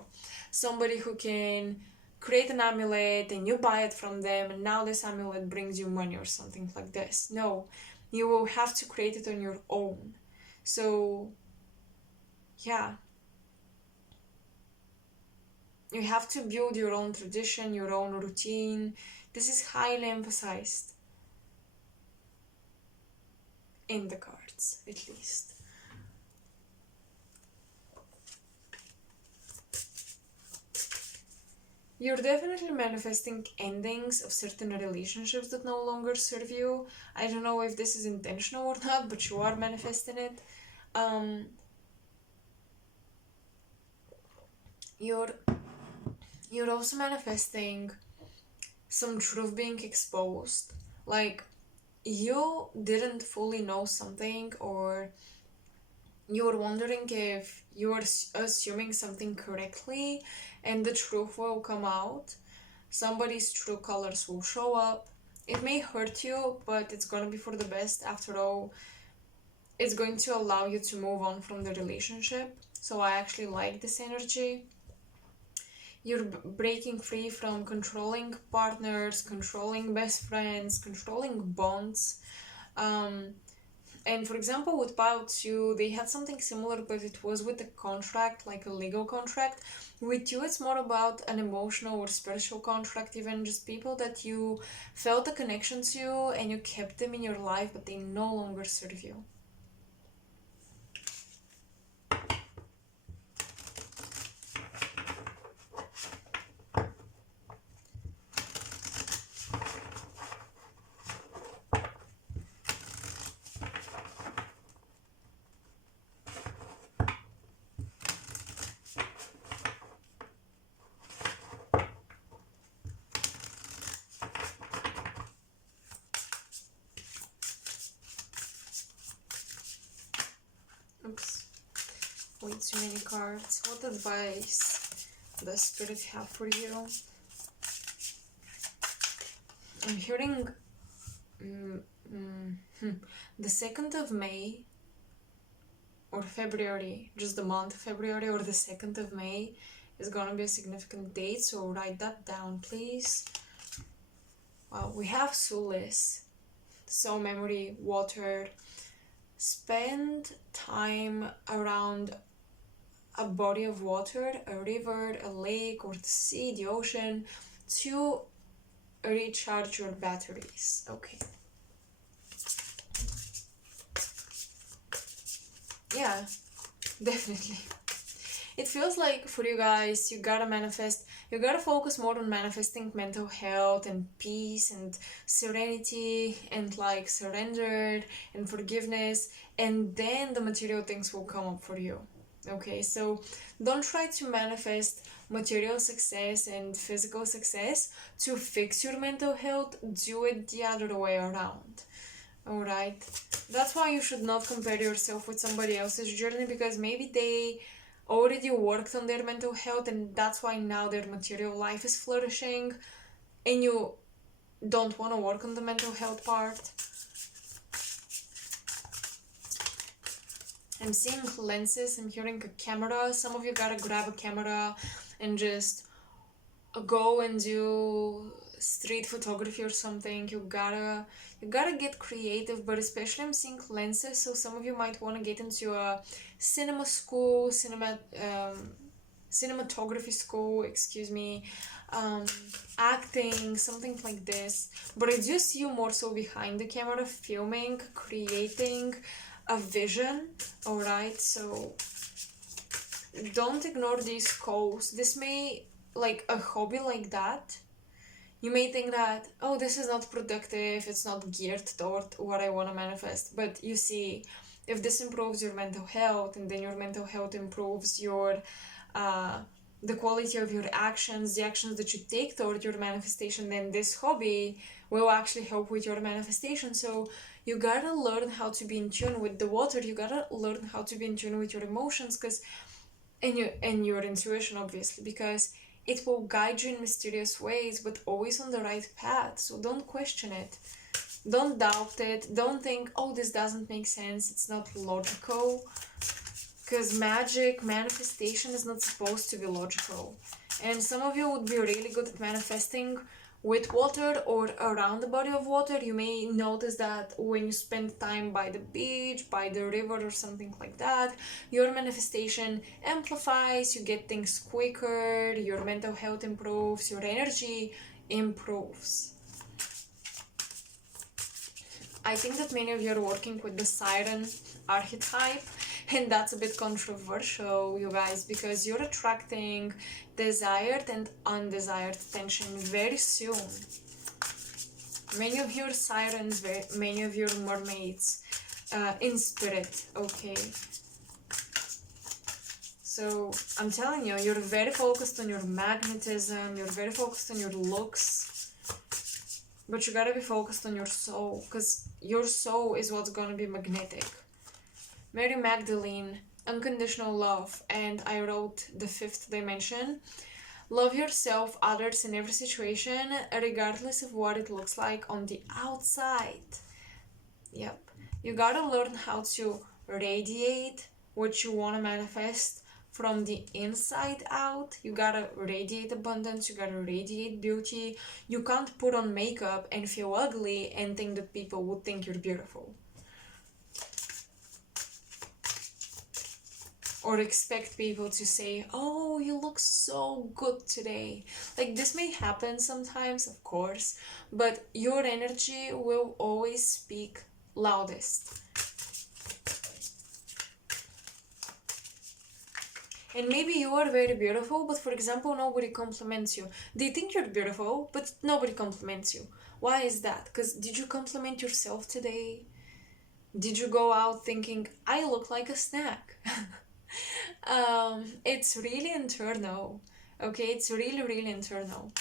somebody who can create an amulet and you buy it from them and now this amulet brings you money or something like this. No, you will have to create it on your own. So yeah, you have to build your own tradition, your own routine. This is highly emphasized in the cards, at least. You're definitely manifesting endings of certain relationships that no longer serve you. I don't know if this is intentional or not, but you are manifesting it. You're also manifesting some truth being exposed. Like, you didn't fully know something, or you were wondering if you were assuming something correctly, and the truth will come out. Somebody's true colors will show up. It may hurt you, but it's gonna be for the best. After all, it's going to allow you to move on from the relationship. So I actually like this energy. You're breaking free from controlling partners, controlling best friends, controlling bonds. And for example, with Pile 2, they had something similar, but it was with a contract, like a legal contract. With you, it's more about an emotional or spiritual contract, even just people that you felt a connection to and you kept them in your life, but they no longer serve you. Oops, way too many cards. What advice does Spirit have for you? I'm hearing the 2nd of May or February, just the month of February, or the 2nd of May is gonna be a significant date, so write that down, please. Wow, we have Solace, Soul Memory, Water. Spend time around a body of water, a river, a lake, or the sea, the ocean, to recharge your batteries. Okay. Yeah, definitely. It feels like for you guys, you gotta manifest, you gotta focus more on manifesting mental health and peace and serenity and like surrender and forgiveness, and then the material things will come up for you. Okay, so don't try to manifest material success and physical success to fix your mental health. Do it the other way around. Alright, that's why you should not compare yourself with somebody else's journey, because maybe they already worked on their mental health and that's why now their material life is flourishing, and you don't want to work on the mental health part. I'm seeing lenses, I'm hearing a camera. Some of you gotta grab a camera and just go and do street photography or something. You gotta get creative, but especially I'm seeing lenses, so some of you might want to get into a cinema school, cinematography school, excuse me, acting, something like this. But I do see you more so behind the camera, filming, creating a vision. All right, so don't ignore these calls. This may, like a hobby like that, you may think that, oh, this is not productive, it's not geared toward what I want to manifest. But you see, if this improves your mental health, and then your mental health improves your the quality of your actions, the actions that you take toward your manifestation, then this hobby will actually help with your manifestation. So you gotta learn how to be in tune with the water. You gotta learn how to be in tune with your emotions, because and your intuition, obviously, because it will guide you in mysterious ways, but always on the right path. So don't question it, don't doubt it, don't think, oh, this doesn't make sense, it's not logical, because magic manifestation is not supposed to be logical. And some of you would be really good at manifesting with water or around the body of water. You may notice that when you spend time by the beach, by the river, or something like that, your manifestation amplifies, you get things quicker, your mental health improves, your energy improves. I think that many of you are working with the siren archetype, and that's a bit controversial, you guys, because you're attracting desired and undesired attention very soon. Many of you are sirens, many of you are mermaids in spirit, okay? So I'm telling you, you're very focused on your magnetism, you're very focused on your looks, but you gotta be focused on your soul, because your soul is what's gonna be magnetic. Mary Magdalene, unconditional love, and I wrote the fifth dimension. Love yourself, others, in every situation, regardless of what it looks like on the outside. Yep. You gotta learn how to radiate what you want to manifest from the inside out. You gotta radiate abundance, you gotta radiate beauty. You can't put on makeup and feel ugly and think that people would think you're beautiful, or expect people to say, oh, you look so good today. Like, this may happen sometimes, of course, but your energy will always speak loudest. And maybe you are very beautiful, but for example, nobody compliments you. They think you're beautiful, but nobody compliments you. Why is that? Because did you compliment yourself today? Did you go out thinking, I look like a snack? It's really internal, okay? It's really, really internal.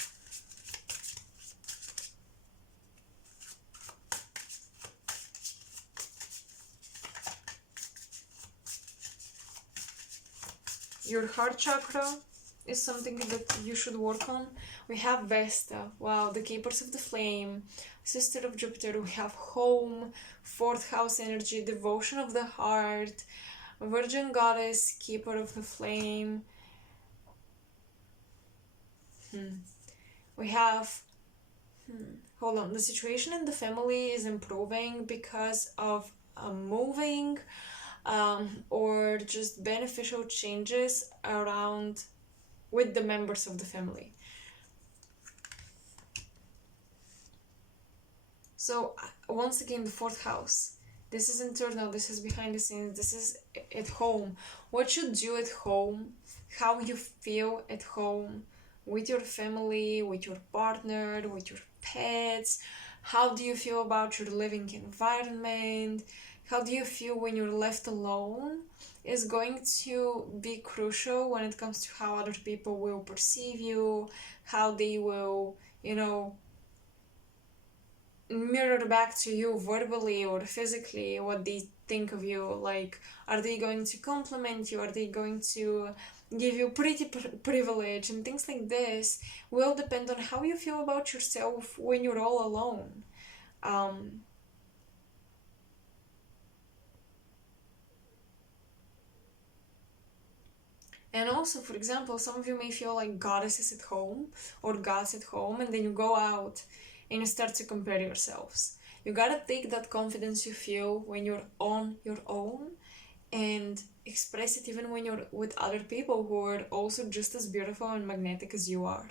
Your heart chakra is something that you should work on. We have Vesta, wow, the Keepers of the Flame, Sister of Jupiter. We have Home, fourth house energy, Devotion of the Heart, Virgin Goddess, Keeper of the Flame. We have, hold on, the situation in the family is improving because of moving or just beneficial changes around with the members of the family. So once again, the fourth house. This is internal, this is behind the scenes, this is at home. What you do at home, how you feel at home, with your family, with your partner, with your pets. How do you feel about your living environment? How do you feel when you're left alone is going to be crucial when it comes to how other people will perceive you, how they will, mirror back to you verbally or physically what they think of you. Like, are they going to compliment you? Are they going to give you pretty privilege? And things like this will depend on how you feel about yourself when you're all alone. And also, for example, some of you may feel like goddesses at home or gods at home, and then you go out and you start to compare yourselves. You gotta take that confidence you feel when you're on your own and express it even when you're with other people who are also just as beautiful and magnetic as you are.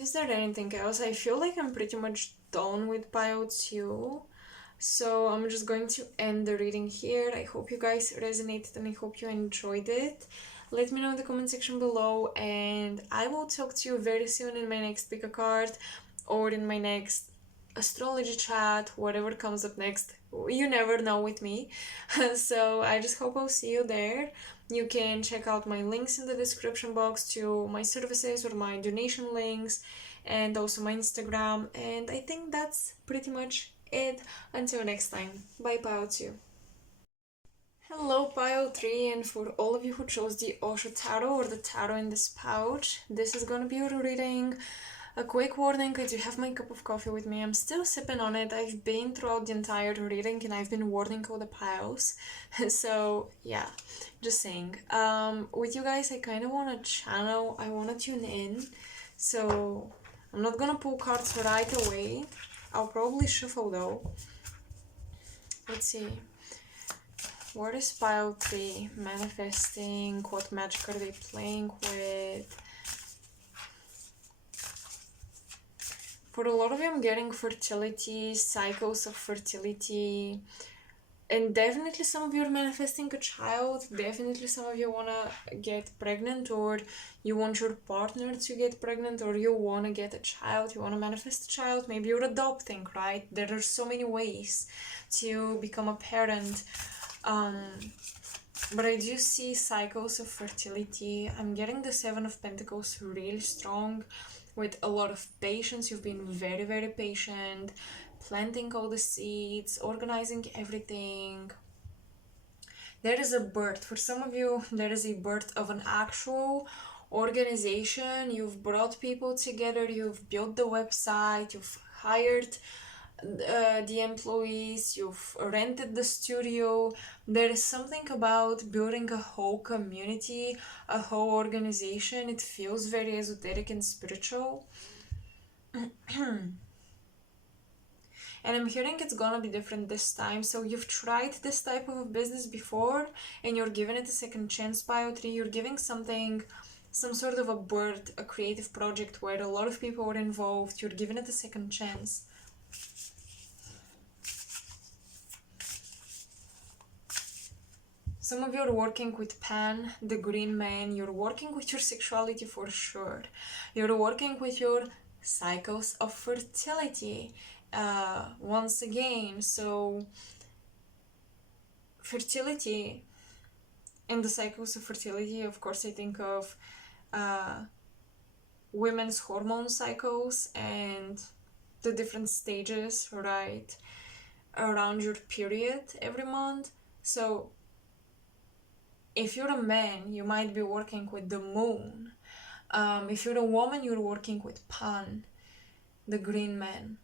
Is there anything else? I feel like I'm pretty much done with pile 2. So I'm just going to end the reading here. I hope you guys resonated and I hope you enjoyed it. Let me know in the comment section below, and I will talk to you very soon in my next pick a card or in my next astrology chat, whatever comes up next. You never know with me. So I just hope I'll see you there. You can check out my links in the description box to my services or my donation links, and also my Instagram. And I think that's pretty much it. Until next time. Bye, Pile 2. Hello, Pile 3, and for all of you who chose the Osho Tarot or the Tarot in this pouch, this is gonna be your reading. A quick warning, I do have my cup of coffee with me. I'm still sipping on it. I've been throughout the entire reading and I've been warning all the piles. So yeah, just saying. With you guys, I kind of want to channel, I want to tune in. So I'm not gonna pull cards right away. I'll probably shuffle though. Let's see. What is pile 3 manifesting? What magic are they playing with? For a lot of you, I'm getting fertility, cycles of fertility, and definitely some of you are manifesting a child. Definitely some of you want to get pregnant, or you want your partner to get pregnant, or you want to get a child, you want to manifest a child. Maybe you're adopting, right? There are so many ways to become a parent. But I do see cycles of fertility. I'm getting the 7 of Pentacles really strong, with a lot of patience. You've been very, very patient, planting all the seeds, organizing everything. There is a birth. For some of you, there is a birth of an actual organization. You've brought people together, you've built the website, you've hired the employees, you've rented the studio. There is something about building a whole community, a whole organization. It feels very esoteric and spiritual. And I'm hearing it's gonna be different this time. So you've tried this type of a business before and you're giving it a second chance, Pile 3. You're giving something, some sort of a birth, a creative project where a lot of people were involved. You're giving it a second chance. Some of you are working with Pan, the green man. You're working with your sexuality for sure. You're working with your cycles of fertility once again. So fertility and the cycles of fertility, of course, I think of women's hormone cycles and the different stages, right, around your period every month. So if you're a man, you might be working with the moon. If you're a woman, you're working with Pan, the green man.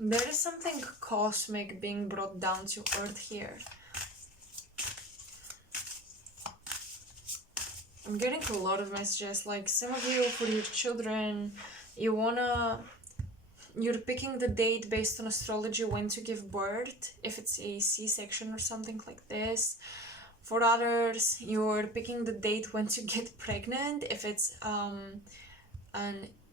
There is something cosmic being brought down to earth here. I'm getting a lot of messages, like some of you, for your children, you're picking the date based on astrology when to give birth, if it's a C-section or something like this. For others, you're picking the date when to get pregnant, if it's an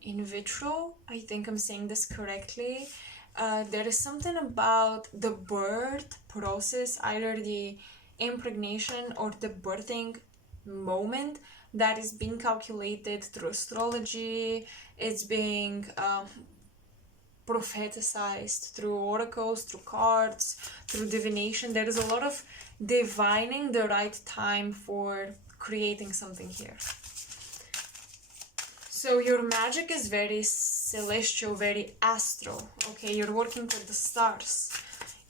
in vitro. I think I'm saying this correctly. There is something about the birth process, either the impregnation or the birthing moment, that is being calculated through astrology. It's being propheticized through oracles, through cards, through divination. There is a lot of divining the right time for creating something here. So your magic is very celestial, very astral. Okay, you're working with the stars.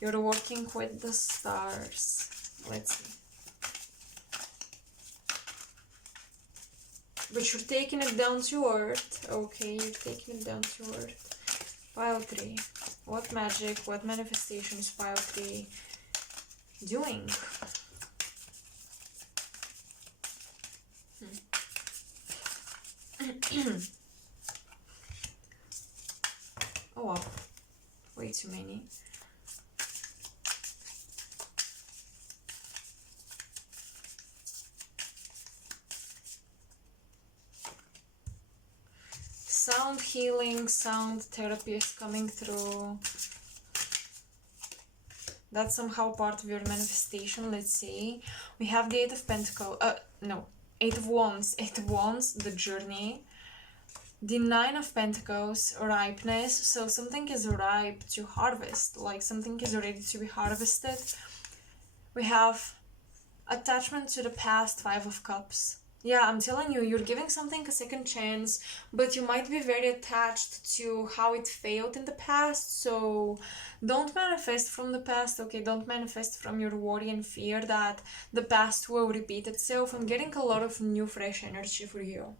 You're working with the stars. Let's see. But you're taking it down to earth. Okay, you're taking it down to earth. Pile 3. What magic, what manifestations pile 3 doing? Oh wow, way too many. Sound healing, sound therapy is coming through. That's somehow part of your manifestation. Let's see. We have the 8 of Pentacles. No. 8 of Wands. 8 of Wands, the journey. The 9 of Pentacles, ripeness. So something is ripe to harvest. Like something is ready to be harvested. We have attachment to the past, 5 of Cups. Yeah, I'm telling you, you're giving something a second chance, but you might be very attached to how it failed in the past, so don't manifest from the past, okay? Don't manifest from your worry and fear that the past will repeat itself. I'm getting a lot of new, fresh energy for you.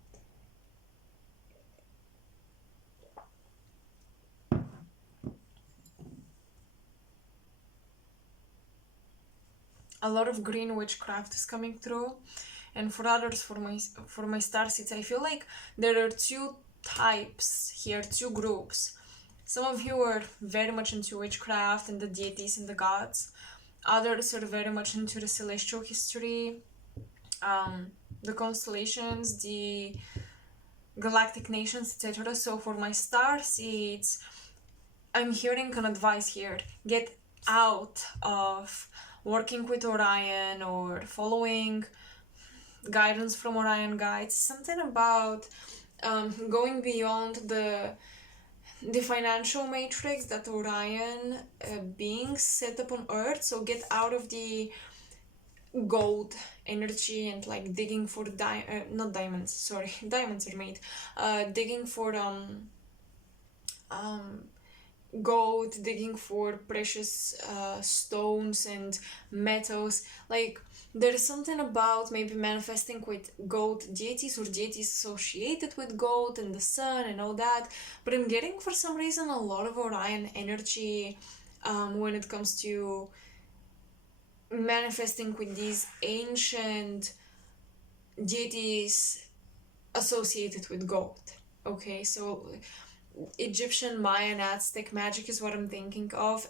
A lot of green witchcraft is coming through. And for others, for my star seeds, I feel like there are 2 types here, 2 groups. Some of you are very much into witchcraft and the deities and the gods. Others are very much into the celestial history, the constellations, the galactic nations, etc. So for my star seeds, I'm hearing an advice here. Get out of working with Orion or following guidance from Orion guides. Something about going beyond the financial matrix that Orion beings set up on Earth. So get out of the gold energy and like digging for not diamonds, sorry, diamonds are made, digging for gold, digging for precious stones and metals. Like there is something about maybe manifesting with gold deities or deities associated with gold and the sun and all that, but I'm getting for some reason a lot of Orion energy when it comes to manifesting with these ancient deities associated with gold. Okay, so Egyptian, Mayan, Aztec magic is what I'm thinking of,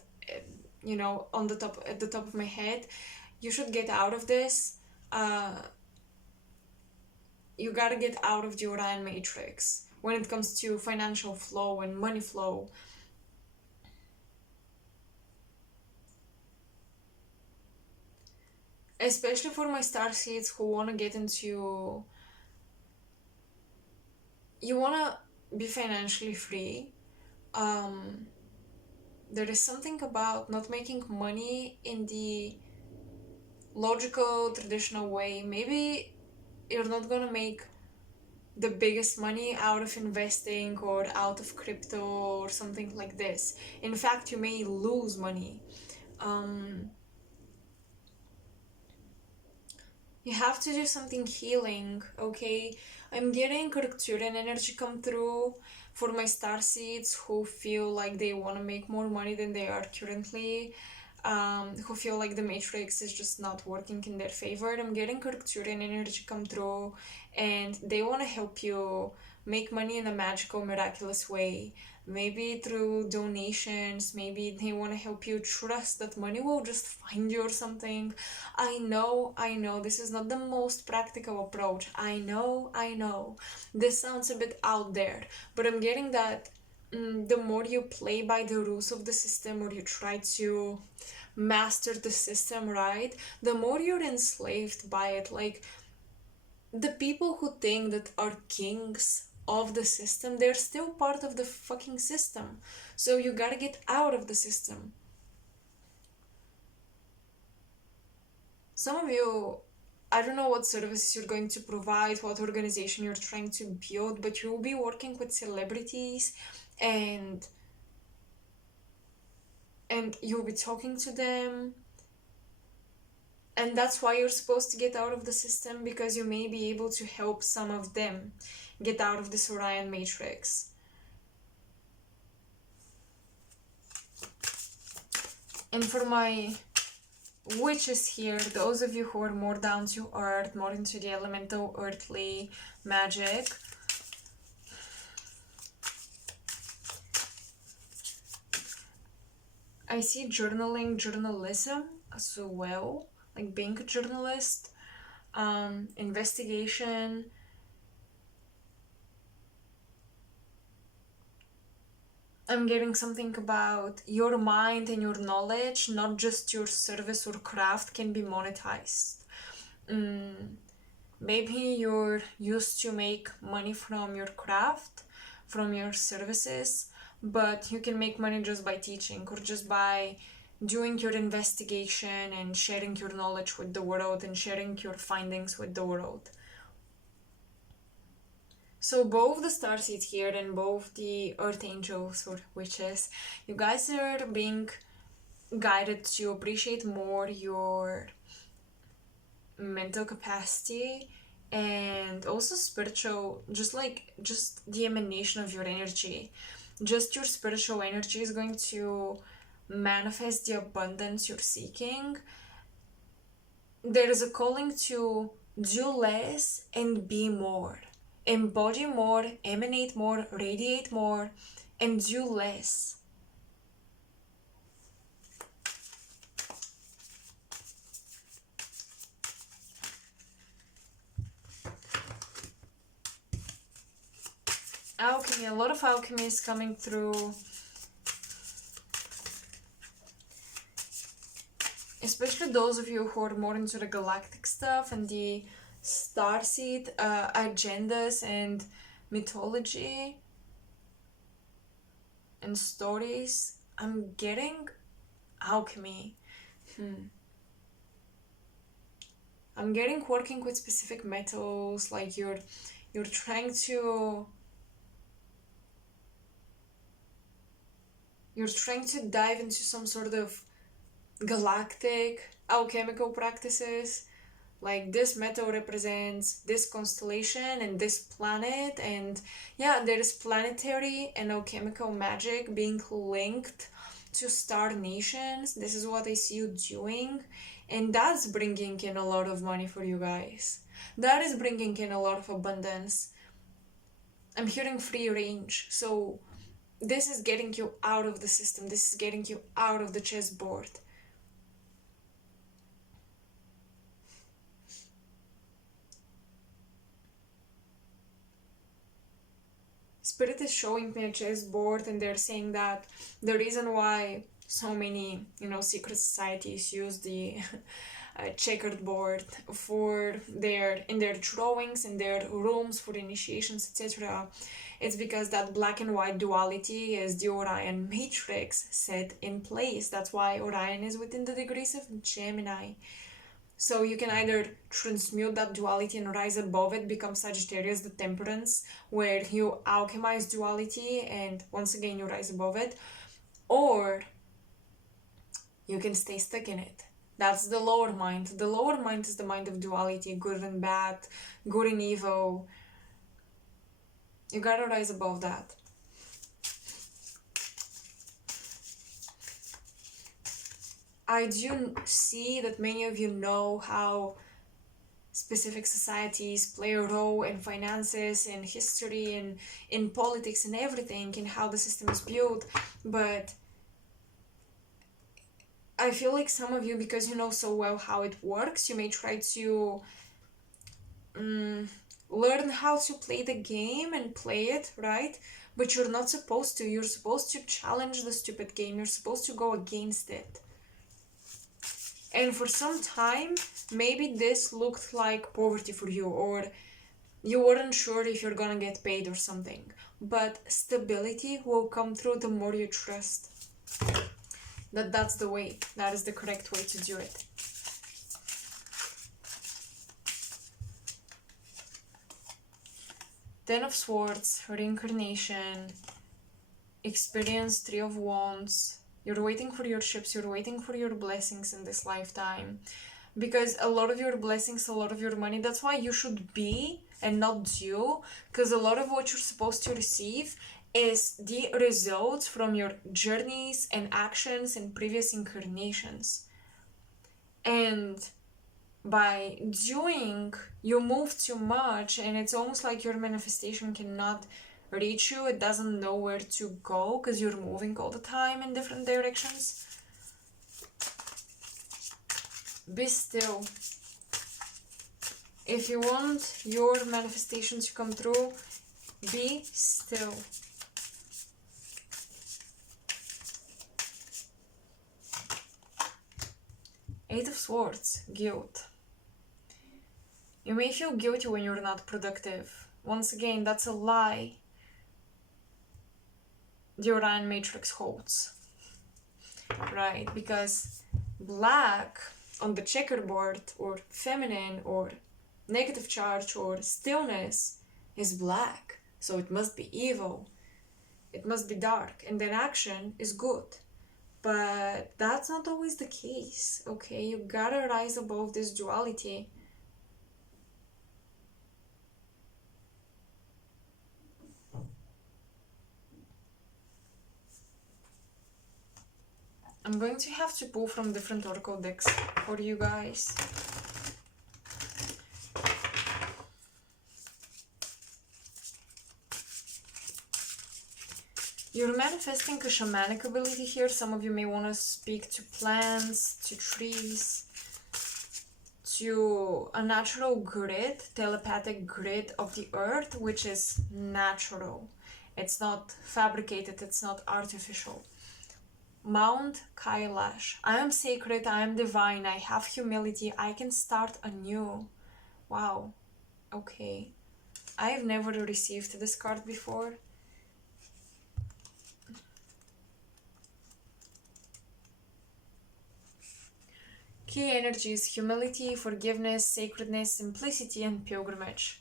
you know, at the top of my head. You should get out of this. You gotta get out of the Orion matrix when it comes to financial flow and money flow. Especially for my star seeds who want to get into... You want to be financially free. There is something about not making money in the logical, traditional way. Maybe you're not gonna make the biggest money out of investing or out of crypto or something like this. In fact, you may lose money. You have to do something healing, okay? I'm getting Arcturian energy come through for my star seeds who feel like they want to make more money than they are currently, who feel like the matrix is just not working in their favor. I'm getting Arcturian energy come through and they want to help you make money in a magical, miraculous way. Maybe through donations, maybe they want to help you trust that money will just find you or something. I know, this is not the most practical approach. I know. This sounds a bit out there, but I'm getting that the more you play by the rules of the system or you try to master the system, right, the more you're enslaved by it. Like, the people who think that are kings of the system, they're still part of the fucking system. So you gotta get out of the system. Some of you I don't know what services you're going to provide, what organization you're trying to build, but you'll be working with celebrities, and you'll be talking to them, and that's why you're supposed to get out of the system, because you may be able to help some of them get out of this Orion matrix. And for my witches here, those of you who are more down to earth, more into the elemental earthly magic, I see journaling, journalism as well, like being a journalist, investigation. I'm getting something about your mind and your knowledge, not just your service or craft, can be monetized. Maybe you're used to make money from your craft, from your services, but you can make money just by teaching or just by doing your investigation and sharing your knowledge with the world and sharing your findings with the world. So both the starseed here and both the earth angels or witches, you guys are being guided to appreciate more your mental capacity and also spiritual, just the emanation of your energy. Just your spiritual energy is going to manifest the abundance you're seeking. There is a calling to do less and be more. Embody more, emanate more, radiate more, and do less. Alchemy, a lot of alchemy is coming through, especially those of you who are more into the galactic stuff and the starseed agendas and mythology and stories. I'm getting alchemy. I'm getting working with specific metals, like you're trying to dive into some sort of galactic alchemical practices. Like this metal represents this constellation and this planet, and yeah, there is planetary and alchemical magic being linked to star nations. This is what I see you doing, and that's bringing in a lot of money for you guys. That is bringing in a lot of abundance. I'm hearing free range, so this is getting you out of the system. This is getting you out of the chessboard. Spirit is showing me a chessboard, and they're saying that the reason why so many, secret societies use the checkered board in their drawings, in their rooms for initiations, etc. It's because that black and white duality is the Orion matrix set in place. That's why Orion is within the degrees of Gemini. So you can either transmute that duality and rise above it, become Sagittarius, the temperance, where you alchemize duality and once again you rise above it, or you can stay stuck in it. That's the lower mind. The lower mind is the mind of duality, good and bad, good and evil. You gotta rise above that. I do see that many of you know how specific societies play a role in finances, in history, in politics, and everything, and how the system is built. But I feel like some of you, because you know so well how it works, you may try to learn how to play the game and play it, right? But you're not supposed to. You're supposed to challenge the stupid game. You're supposed to go against it. And for some time, maybe this looked like poverty for you, or you weren't sure if you're gonna get paid or something. But stability will come through the more you trust. That's the way. That is the correct way to do it. Ten of Swords, reincarnation, experience, Three of Wands. You're waiting for your ships, you're waiting for your blessings in this lifetime. Because a lot of your blessings, a lot of your money, that's why you should be and not due. Because a lot of what you're supposed to receive is the results from your journeys and actions in previous incarnations. And by doing, you move too much, and it's almost like your manifestation cannot reach you. It doesn't know where to go because you're moving all the time in different directions. Be still. If you want your manifestation to come true, be still. Eight of Swords, guilt. You may feel guilty when you're not productive. Once again, that's a lie the Orion Matrix holds. Right? Because black on the checkerboard, or feminine, or negative charge, or stillness is black. So it must be evil. It must be dark. And then action is good. But that's not always the case, okay? You gotta rise above this duality. I'm going to have to pull from different oracle decks for you guys. You're manifesting a shamanic ability here. Some of you may want to speak to plants, to trees, to a natural grid, telepathic grid of the earth, which is natural. It's not fabricated, it's not artificial. Mount Kailash. I am sacred, I am divine, I have humility, I can start anew. Wow. Okay. I've never received this card before. Key energies: humility, forgiveness, sacredness, simplicity, and pilgrimage.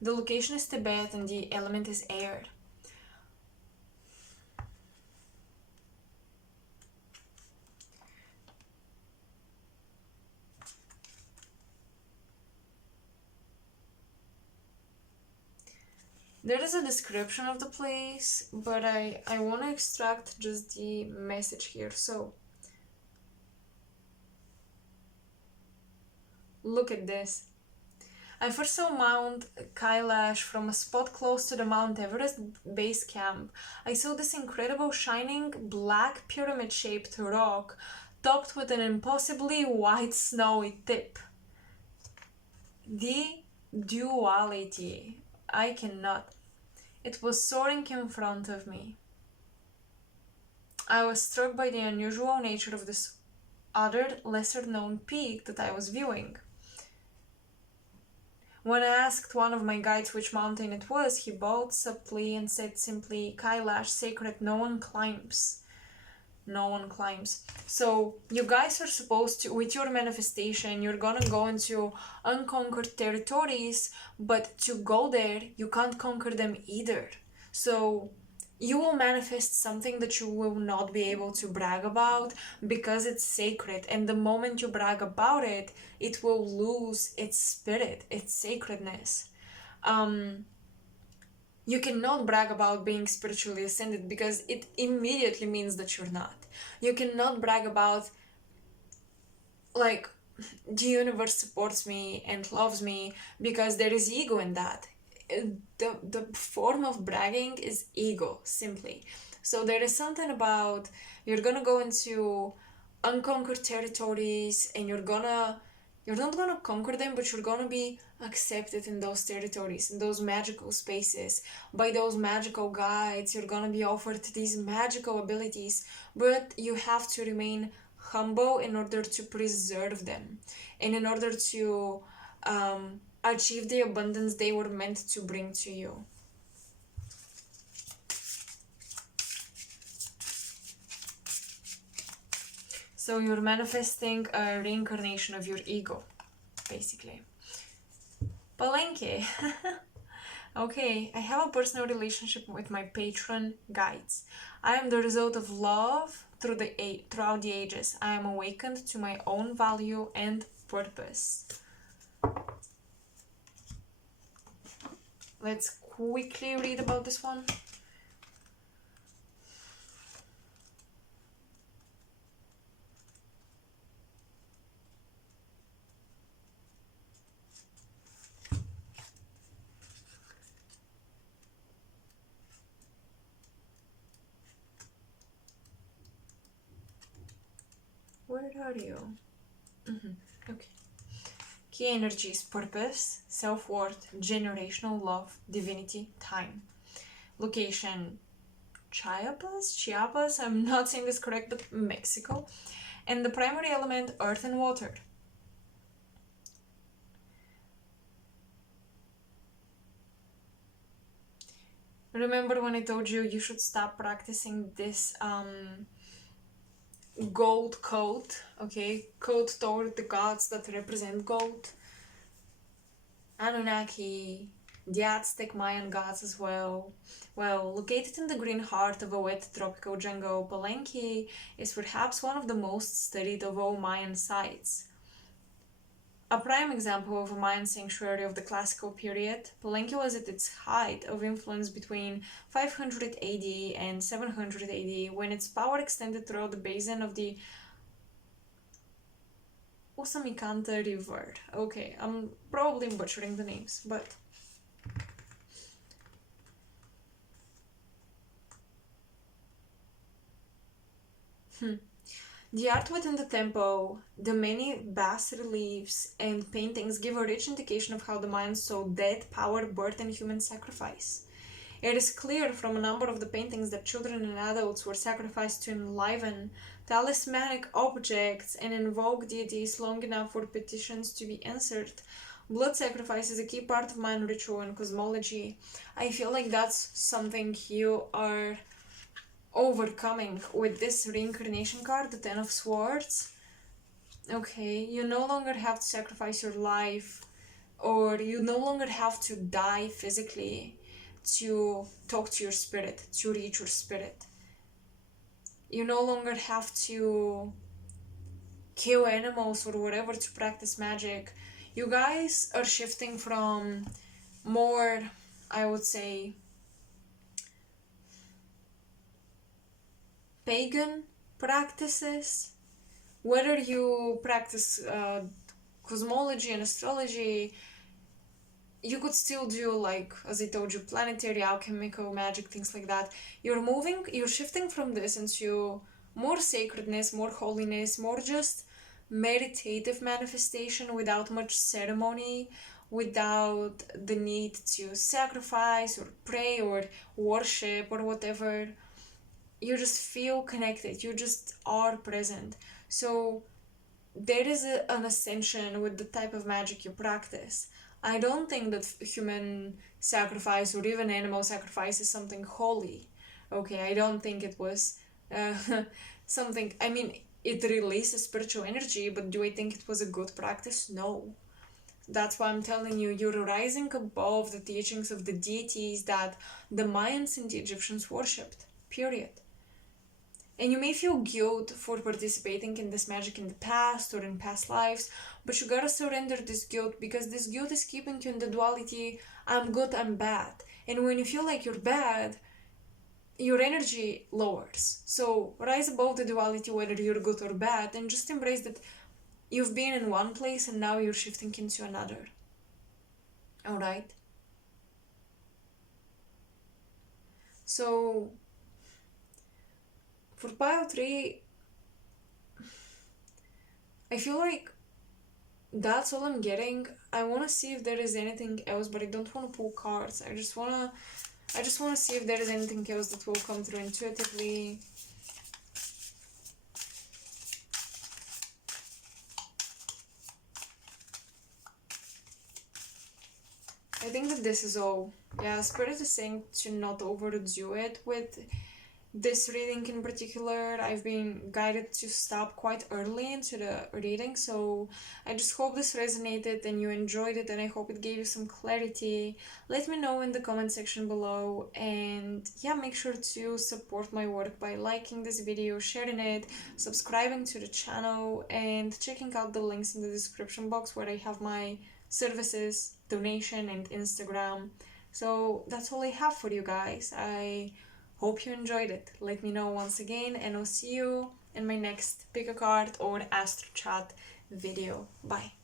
The location is Tibet and the element is air. There is a description of the place, but I want to extract just the message here. So, look at this. I first saw Mount Kailash from a spot close to the Mount Everest base camp. I saw this incredible shining black pyramid-shaped rock topped with an impossibly white snowy tip. The duality. I cannot. It was soaring in front of me. I was struck by the unusual nature of this other, lesser-known peak that I was viewing. When I asked one of my guides which mountain it was, he bowed subtly and said simply, Kailash, sacred, no one climbs. No one climbs. So you guys are supposed to, with your manifestation, you're gonna go into unconquered territories, but to go there, you can't conquer them either. So you will manifest something that you will not be able to brag about because it's sacred. And the moment you brag about it, it will lose its spirit, its sacredness. You cannot brag about being spiritually ascended because it immediately means that you're not. You cannot brag about, like, the universe supports me and loves me, because there is ego in that. The form of bragging is ego, simply. So there is something about, you're gonna go into unconquered territories and you're not gonna conquer them, but you're gonna be accepted in those territories, in those magical spaces, by those magical guides. You're gonna be offered these magical abilities, but you have to remain humble in order to preserve them and in order to achieve the abundance they were meant to bring to you. So you're manifesting a reincarnation of your ego, basically. Palenque. Okay, I have a personal relationship with my patron guides. I am the result of love throughout the ages. I am awakened to my own value and purpose. Let's quickly read about this one. Where are you? Okay. Key energies: purpose, self-worth, generational love, divinity, time. Location: Chiapas, I'm not saying this correct, but Mexico. And the primary element: earth and water. Remember when I told you should stop practicing this gold code, okay? Code toward the gods that represent gold. Anunnaki, the Aztec Mayan gods as well. Well, located in the green heart of a wet tropical jungle, Palenque is perhaps one of the most studied of all Mayan sites. A prime example of a Mayan sanctuary of the classical period, Palenque was at its height of influence between 500 AD and 700 AD, when its power extended throughout the basin of the Usamikanta River. Okay, I'm probably butchering the names, but the art within the temple, the many bas reliefs and paintings give a rich indication of how the Mayans saw death, power, birth, and human sacrifice. It is clear from a number of the paintings that children and adults were sacrificed to enliven talismanic objects and invoke deities long enough for petitions to be answered. Blood sacrifice is a key part of Mayan ritual and cosmology. I feel like that's something you are overcoming with this reincarnation card, the Ten of Swords. Okay, you no longer have to sacrifice your life, or you no longer have to die physically to talk to your spirit, to reach your spirit. You no longer have to kill animals or whatever to practice magic. You guys are shifting from more, I would say, pagan practices. Whether you practice cosmology and astrology, you could still do, like, as I told you, planetary, alchemical magic, things like that. You're shifting from this into more sacredness, more holiness, more just meditative manifestation without much ceremony, without the need to sacrifice or pray or worship or whatever. You just feel connected, you just are present. So there is an ascension with the type of magic you practice. I don't think that human sacrifice or even animal sacrifice is something holy. Okay, I don't think it was uh, something. I mean, it releases spiritual energy, but do I think it was a good practice? No. That's why I'm telling you, you're rising above the teachings of the deities that the Mayans and the Egyptians worshipped. Period. And you may feel guilt for participating in this magic in the past or in past lives, but you gotta surrender this guilt, because this guilt is keeping you in the duality: I'm good, I'm bad. And when you feel like you're bad, your energy lowers. So rise above the duality, whether you're good or bad, and just embrace that you've been in one place and now you're shifting into another. Alright? So for pile 3, I feel like that's all I'm getting. I want to see if there is anything else, but I don't want to pull cards. I just want to see if there is anything else that will come through intuitively. I think that this is all. Yeah, Spirit is saying to not overdo it with this reading in particular, I've been guided to stop quite early into the reading, so I just hope this resonated and you enjoyed it, and I hope it gave you some clarity. Let me know in the comment section below, and yeah, make sure to support my work by liking this video, sharing it, subscribing to the channel, and checking out the links in the description box where I have my services, donation, and Instagram. So that's all I have for you guys. I hope you enjoyed it. Let me know once again, and I'll see you in my next pick a card or astro chat video. Bye.